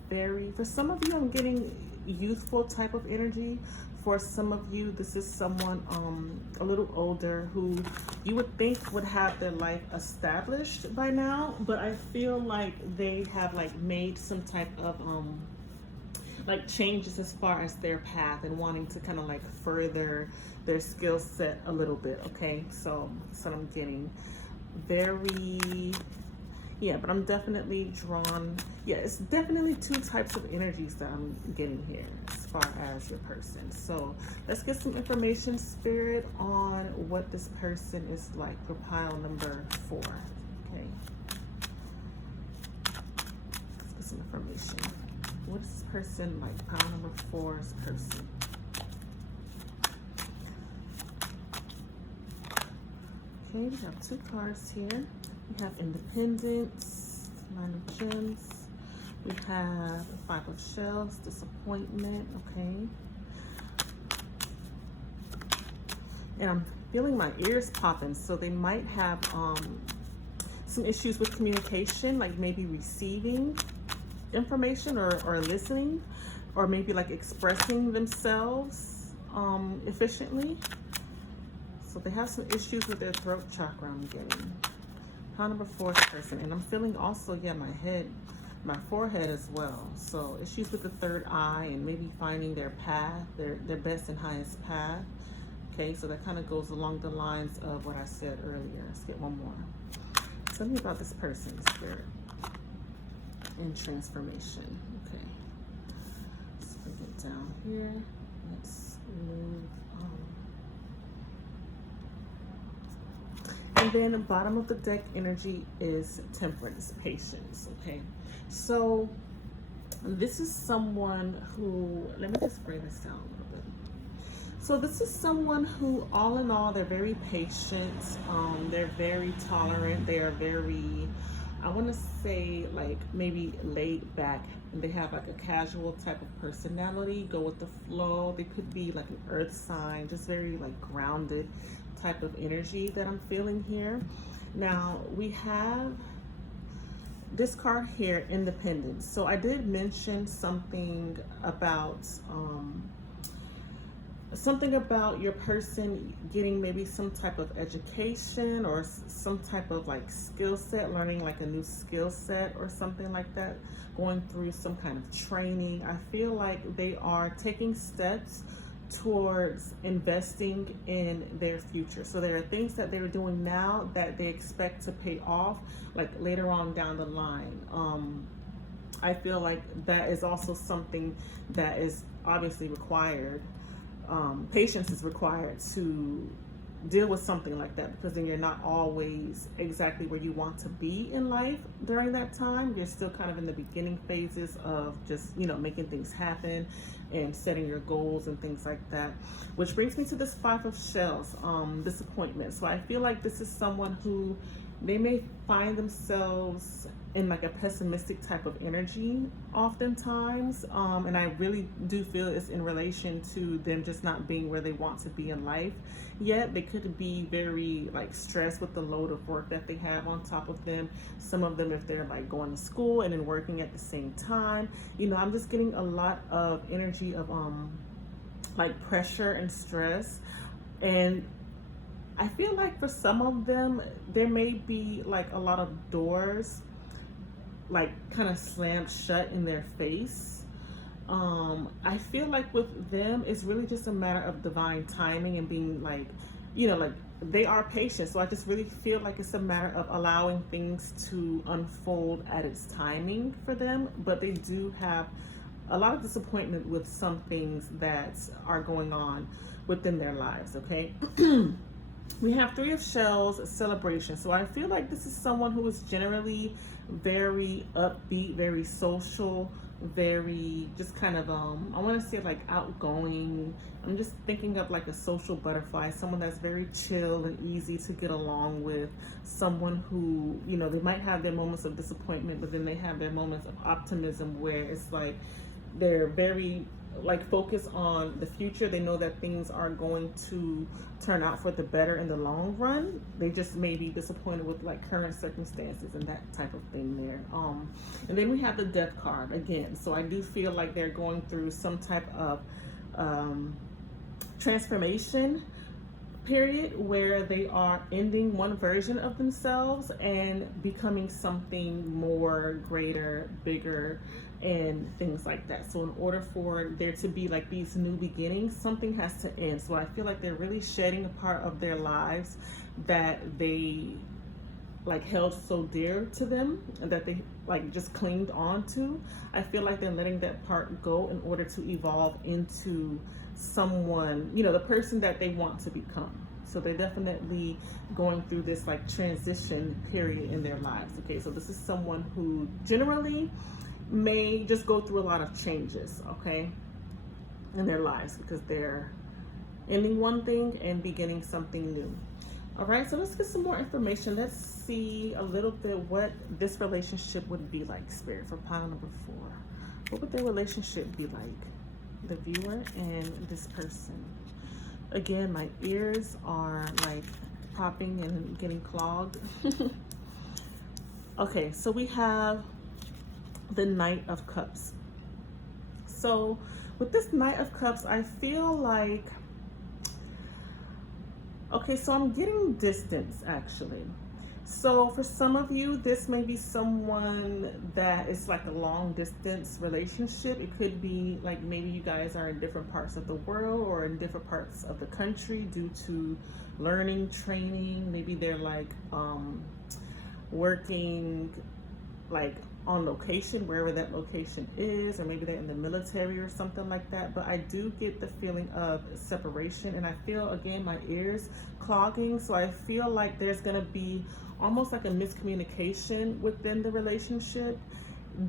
for some of you, I'm getting youthful type of energy. For some of you, this is someone a little older who you would think would have their life established by now, but I feel like they have like made some type of like changes as far as their path, and wanting to kind of like further their skill set a little bit, okay? So I'm getting very, Yeah, but I'm definitely drawn. Yeah, it's definitely two types of energies that I'm getting here as far as your person. So let's get some information, Spirit, on what this person is like for pile number 4. Okay. Let's get some information. What is this person like? Pile number 4's person. Okay, we have 2 cards here. We have Independence, 9 of Gems. We have 5 of Shells, Disappointment, okay. And I'm feeling my ears popping, so they might have some issues with communication, like maybe receiving information or listening, or maybe like expressing themselves efficiently. So they have some issues with their throat chakra, I'm getting. Pile number 4's person. And I'm feeling also, yeah, my forehead as well. So issues with the third eye and maybe finding their path, their best and highest path. Okay, so that kind of goes along the lines of what I said earlier. Let's get one more. Tell me about this person, Spirit, in transformation. Okay. Let's bring it down here. Let's move on. And then the bottom of the deck energy is Temperance, Patience, okay? So this is someone who, let me just bring this down a little bit. So this is someone who, all in all, they're very patient, they're very tolerant, they are very, I want to say like maybe laid back, and they have like a casual type of personality, go with the flow. They could be like an earth sign, just very like grounded type of energy that I'm feeling here. Now we have this card here, Independence. So I did mention something about your person getting maybe some type of education or some type of like skill set, learning like a new skill set or something like that, going through some kind of training. I feel like they are taking steps towards investing in their future. So there are things that they're doing now that they expect to pay off like later on down the line. I feel like that is also something that is obviously required. Patience is required to deal with something like that, because then you're not always exactly where you want to be in life during that time. You're still kind of in the beginning phases of just, you know, making things happen and setting your goals and things like that. Which brings me to this 5 of Shells, Disappointment. So I feel like this is someone who, they may find themselves in like a pessimistic type of energy oftentimes, and I really do feel it's in relation to them just not being where they want to be in life yet. They could be very like stressed with the load of work that they have on top of them. Some of them, if they're like going to school and then working at the same time, you know, I'm just getting a lot of energy of like pressure and stress. And I feel like for some of them, there may be like a lot of doors like kind of slammed shut in their face. I feel like with them, it's really just a matter of divine timing and being like, you know, like they are patient. So I just really feel like it's a matter of allowing things to unfold at its timing for them. But they do have a lot of disappointment with some things that are going on within their lives, okay? We have 3 of Shells, Celebration. So I feel like this is someone who is generally very upbeat, very social, very just kind of, I want to say like outgoing. I'm just thinking of like a social butterfly, someone that's very chill and easy to get along with, someone who, you know, they might have their moments of disappointment, but then they have their moments of optimism where it's like they're very like focus on the future. They know that things are going to turn out for the better in the long run. They just may be disappointed with like current circumstances and that type of thing there. And then we have the Death card again. So I do feel like they're going through some type of transformation period where they are ending one version of themselves and becoming something more, greater, bigger, and things like that. So in order for there to be like these new beginnings, something has to end. So I feel like they're really shedding a part of their lives that they like held so dear to them and that they like just clinged on to. I feel like they're letting that part go in order to evolve into someone, you know, the person that they want to become. So they're definitely going through this like transition period in their lives. Okay, so this is someone who generally may just go through a lot of changes, okay, in their lives because they're ending one thing and beginning something new. All right, so let's get some more information. Let's see a little bit what this relationship would be like, Spirit, for pile number 4. What would their relationship be like? The viewer and this person. Again, my ears are like popping and getting clogged. Okay, so we have the Knight of Cups. So with this Knight of Cups, I feel like, okay, so I'm getting distance actually. So for some of you, this may be someone that is like a long distance relationship. It could be like maybe you guys are in different parts of the world or in different parts of the country due to learning, training. Maybe they're like working like on location, wherever that location is, or maybe they're in the military or something like that. But I do get the feeling of separation, and I feel, again, my ears clogging. So I feel like there's gonna be almost like a miscommunication within the relationship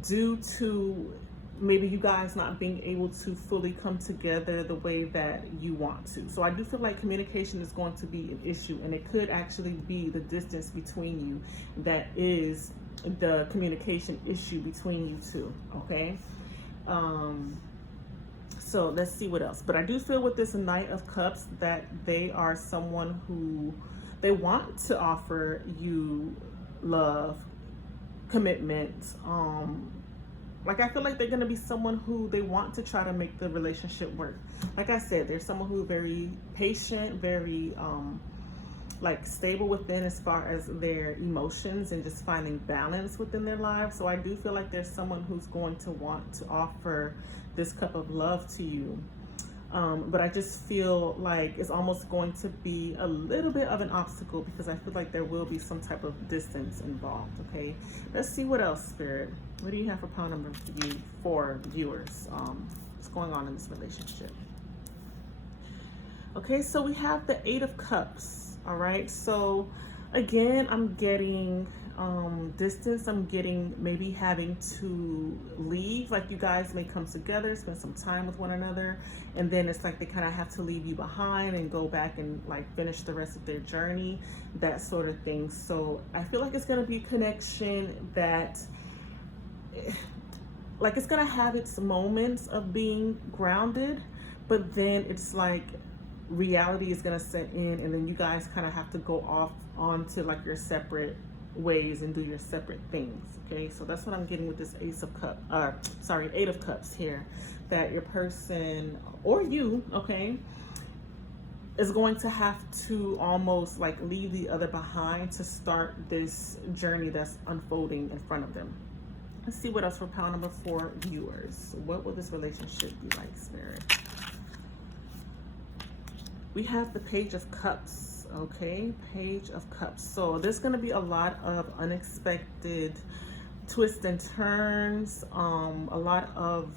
due to maybe you guys not being able to fully come together the way that you want to. So I do feel like communication is going to be an issue, and it could actually be the distance between you that is the communication issue between you two, okay? So let's see what else. But I do feel with this Knight of Cups that they are someone who they want to offer you love, commitment. Like I feel like they're gonna be someone who they want to try to make the relationship work. Like I said, they're someone who's very patient, very like stable within as far as their emotions and just finding balance within their lives. So I do feel like there's someone who's going to want to offer this cup of love to you. But I just feel like it's almost going to be a little bit of an obstacle because I feel like there will be some type of distance involved, okay? Let's see what else, Spirit. What do you have for pile number 4 viewers? What's going on in this relationship? Okay, so we have the 8 of Cups. All right, so again, I'm getting distance. I'm getting maybe having to leave. Like you guys may come together, spend some time with one another, and then it's like they kind of have to leave you behind and go back and like finish the rest of their journey, that sort of thing. So I feel like it's going to be a connection that like it's going to have its moments of being grounded, but then it's like reality is going to set in, and then you guys kind of have to go off onto like your separate ways and do your separate things. Okay, so that's what I'm getting with this 8 of Cups here, that your person or you, okay, is going to have to almost like leave the other behind to start this journey that's unfolding in front of them. Let's see what else for pile number 4 viewers. What will this relationship be like, Spirit? We have the Page of Cups, okay? Page of Cups. So there's going to be a lot of unexpected twists and turns. A lot of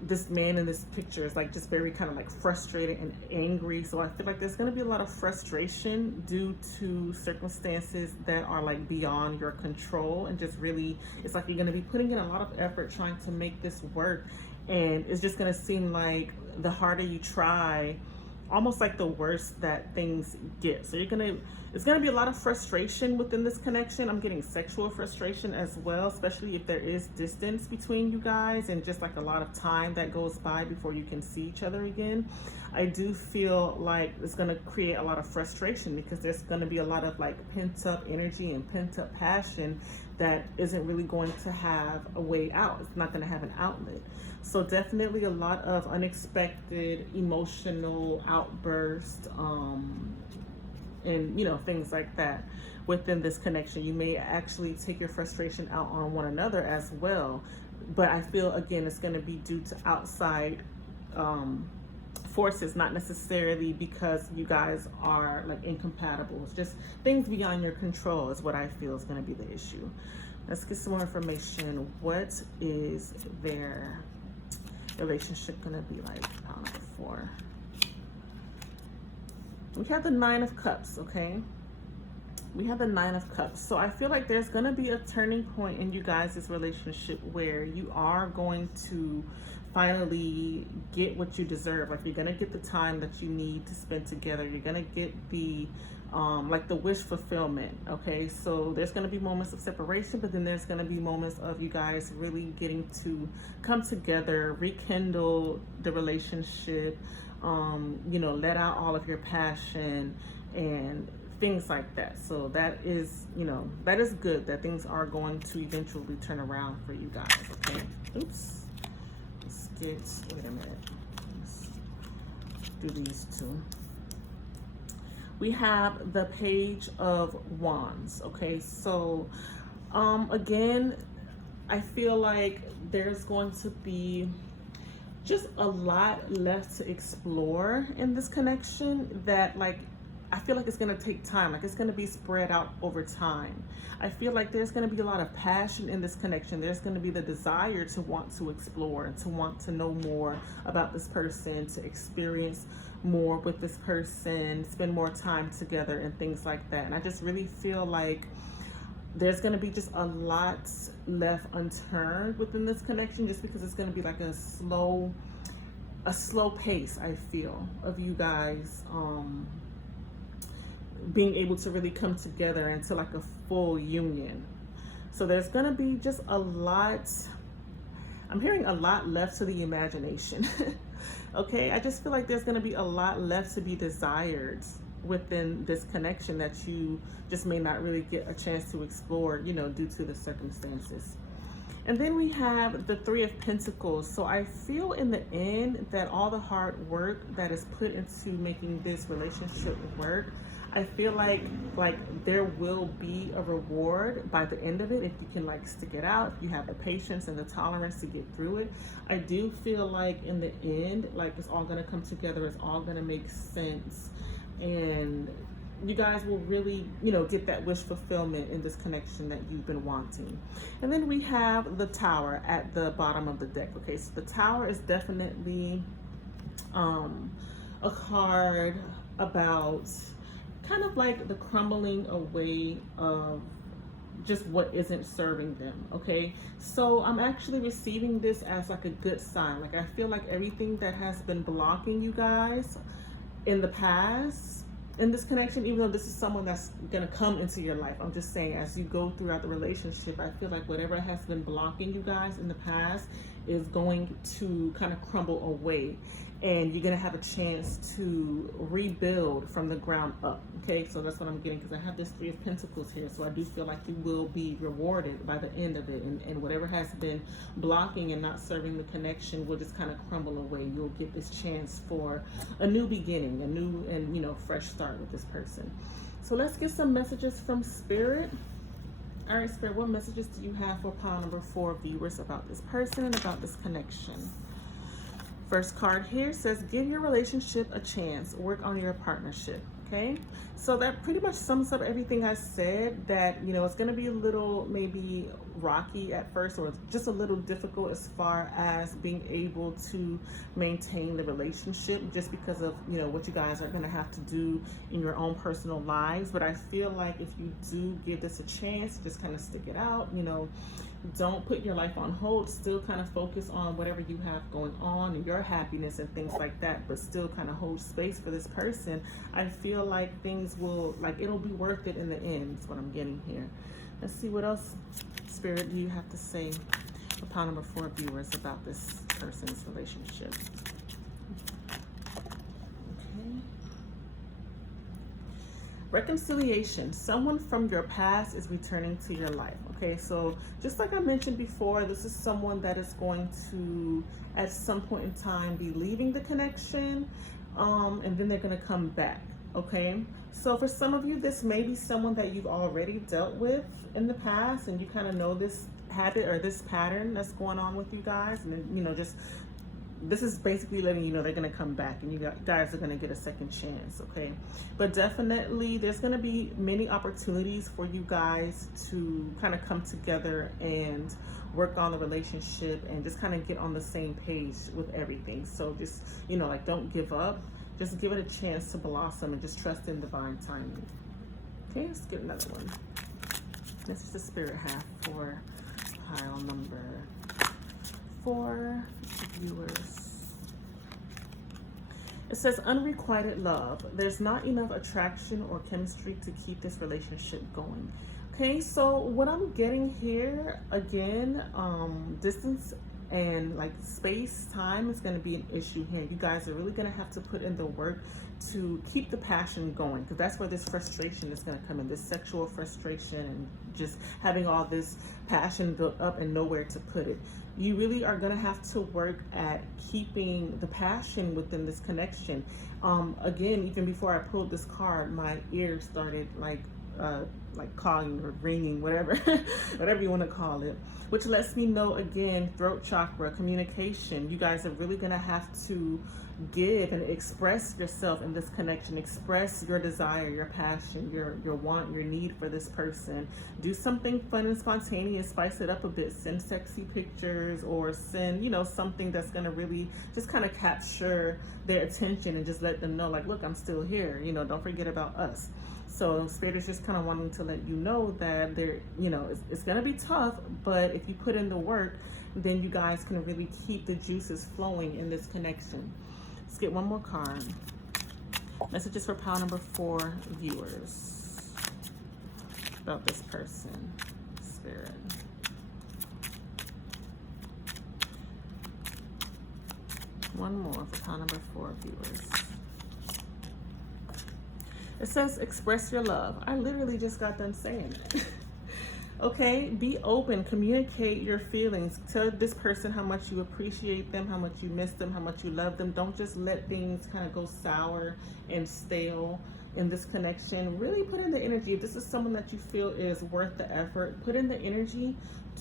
this man in this picture is like just very kind of like frustrated and angry. So I feel like there's going to be a lot of frustration due to circumstances that are like beyond your control, and just really, it's like you're going to be putting in a lot of effort trying to make this work, and it's just going to seem like the harder you try, almost like the worse that things get. So it's gonna be a lot of frustration within this connection. I'm getting sexual frustration as well, especially if there is distance between you guys and just like a lot of time that goes by before you can see each other again. I do feel like it's gonna create a lot of frustration because there's gonna be a lot of like pent up energy and pent up passion that isn't really going to have a way out. It's not gonna have an outlet. So definitely a lot of unexpected emotional outbursts, and you know, things like that within this connection. You may actually take your frustration out on one another as well. But I feel, again, it's going to be due to outside forces, not necessarily because you guys are like incompatible. It's just things beyond your control is what I feel is going to be the issue. Let's get some more information. What is their relationship going to be like? Pile number 4. We have the 9 of Cups, okay? We have the 9 of Cups. So I feel like there's going to be a turning point in you guys' relationship where you are going to finally get what you deserve. Like, you're going to get the time that you need to spend together. You're going to get the like the wish fulfillment, okay? So there's going to be moments of separation, but then there's going to be moments of you guys really getting to come together, rekindle the relationship, you know, let out all of your passion and things like that. So that is, you know, that is good that things are going to eventually turn around for you guys, okay? Oops. Let's get, wait a minute. Let's do these 2. We have the Page of Wands, okay? So, again, I feel like there's going to be just a lot left to explore in this connection that, like, I feel like it's going to take time. Like, it's going to be spread out over time. I feel like there's going to be a lot of passion in this connection. There's going to be the desire to want to explore and to want to know more about this person, to experience more with this person, spend more time together and things like that. And I just really feel like there's going to be just a lot left unturned within this connection, just because it's going to be like a slow pace, I feel, of you guys being able to really come together into like a full union. So there's going to be just a lot, I'm hearing a lot left to the imagination. Okay, I just feel like there's going to be a lot left to be desired within this connection that you just may not really get a chance to explore, you know, due to the circumstances. And then we have the 3 of Pentacles. So I feel in the end that all the hard work that is put into making this relationship work, I feel like there will be a reward by the end of it if you can like stick it out, if you have the patience and the tolerance to get through it. I do feel like in the end, like it's all gonna come together, it's all gonna make sense, and you guys will really, you know, get that wish fulfillment in this connection that you've been wanting. And then we have the Tower at the bottom of the deck. Okay, so the Tower is definitely a card about kind of like the crumbling away of just what isn't serving them, okay? So I'm actually receiving this as like a good sign. Like, I feel like everything that has been blocking you guys in the past in this connection, even though this is someone that's gonna come into your life, I'm just saying, as you go throughout the relationship, I feel like whatever has been blocking you guys in the past is going to kind of crumble away, and you're gonna have a chance to rebuild from the ground up. Okay, so that's what I'm getting, because I have this 3 of Pentacles here. So I do feel like you will be rewarded by the end of it, and whatever has been blocking and not serving the connection will just kind of crumble away. You'll get this chance for a new beginning, a new and, you know, fresh start with this person. So let's get some messages from Spirit. All right, Spirit, what messages do you have for pile number 4 viewers about this person and about this connection? First card here says, give your relationship a chance, work on your partnership. Okay, so that pretty much sums up everything I said, that, you know, it's going to be a little maybe rocky at first, or just a little difficult as far as being able to maintain the relationship, just because of, you know, what you guys are going to have to do in your own personal lives. But I feel like if you do give this a chance, just kind of stick it out, you know, don't put your life on hold, still kind of focus on whatever you have going on and your happiness and things like that, but still kind of hold space for this person. I feel like things will, like, it'll be worth it in the end. That's what I'm getting here. Let's see what else, Spirit, do you have to say for pile number 4 viewers about this person's relationship. Okay. Reconciliation. Someone from your past is returning to your life. Okay, so just like I mentioned before, this is someone that is going to, at some point in time, be leaving the connection, and then they're going to come back. Okay, so for some of you, this may be someone that you've already dealt with in the past, and you kind of know this habit or this pattern that's going on with you guys, and then, you know, just this is basically letting you know they're going to come back and you guys are going to get a second chance, okay? But definitely there's going to be many opportunities for you guys to kind of come together and work on the relationship and just kind of get on the same page with everything. So just, you know, like, don't give up. Just give it a chance to blossom and just trust in divine timing. Okay, let's get another one. This is the spirit half for pile number 4 viewers. It says unrequited love. There's not enough attraction or chemistry to keep this relationship going. Okay, so what I'm getting here, again, distance and like space, time is going to be an issue here. You guys are really going to have to put in the work to keep the passion going, because that's where this frustration is going to come in, this sexual frustration and just having all this passion built up and nowhere to put it. You really are going to have to work at keeping the passion within this connection. Again, even before I pulled this card, my ears started like calling or ringing, whatever whatever you want to call it, which lets me know, again, throat chakra, communication. You guys are really going to have to give and express yourself in this connection. Express your desire, your passion, your want, your need for this person. Do something fun and spontaneous, spice it up a bit, send sexy pictures, or send, you know, something that's going to really just kind of capture their attention and just let them know, like, look, I'm still here, you know, don't forget about us. So Spirit is just kind of wanting to let you know that there, you know, it's going to be tough, but if you put in the work, then you guys can really keep the juices flowing in this connection. Let's get one more card. Messages for pile number 4 viewers about this person, Spirit. One more for pile number 4 viewers. It says express your love. I literally just got done saying it. Okay, be open, communicate your feelings. Tell this person how much you appreciate them, how much you miss them, how much you love them. Don't just let things kind of go sour and stale in this connection. Really put in the energy. If this is someone that you feel is worth the effort, put in the energy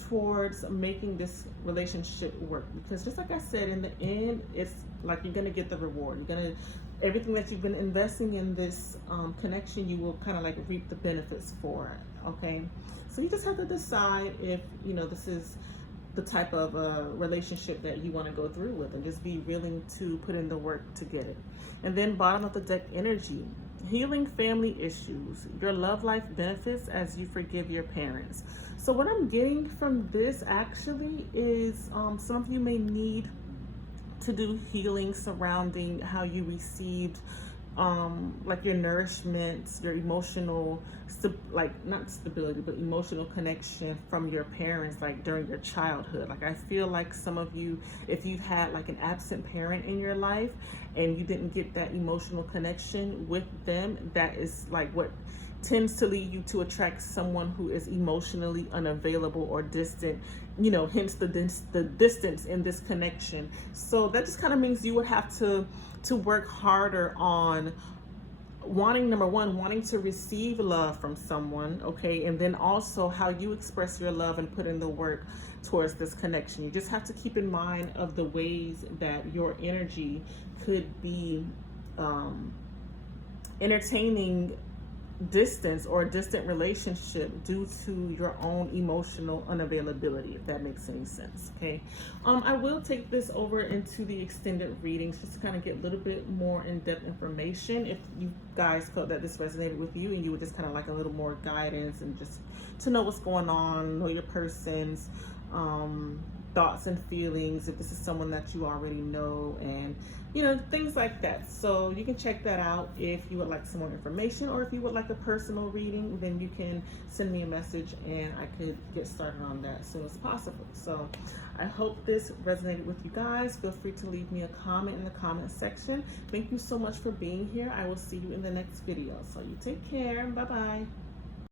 towards making this relationship work. Because just like I said, in the end, it's like you're going to get the reward. You're going to, everything that you've been investing in this connection, you will kind of like reap the benefits for it, okay? So you just have to decide if, you know, this is the type of relationship that you want to go through with, and just be willing to put in the work to get it. And then bottom of the deck energy, healing family issues. Your love life benefits as you forgive your parents. So what I'm getting from this actually is some of you may need to do healing surrounding how you received like your nourishment, your emotional not stability, but emotional connection from your parents, like during your childhood. Like, I feel like some of you, if you've had like an absent parent in your life and you didn't get that emotional connection with them, that is like what tends to lead you to attract someone who is emotionally unavailable or distant, you know, hence the distance in this connection. So that just kind of means you would have to work harder on wanting, number one, wanting to receive love from someone, okay, and then also how you express your love and put in the work towards this connection. You just have to keep in mind of the ways that your energy could be entertaining distance or a distant relationship due to your own emotional unavailability, if that makes any sense. Okay, I will take this over into the extended readings just to kind of get a little bit more in-depth information if you guys felt that this resonated with you and you would just kind of like a little more guidance and just to know what's going on, know your person's thoughts and feelings, if this is someone that you already know, and you know, things like that. So you can check that out if you would like some more information, or if you would like a personal reading, then you can send me a message and I could get started on that as soon as possible. So I hope this resonated with you guys. Feel free to leave me a comment in the comment section. Thank you so much for being here. I will see you in the next video. So you take care. Bye-bye.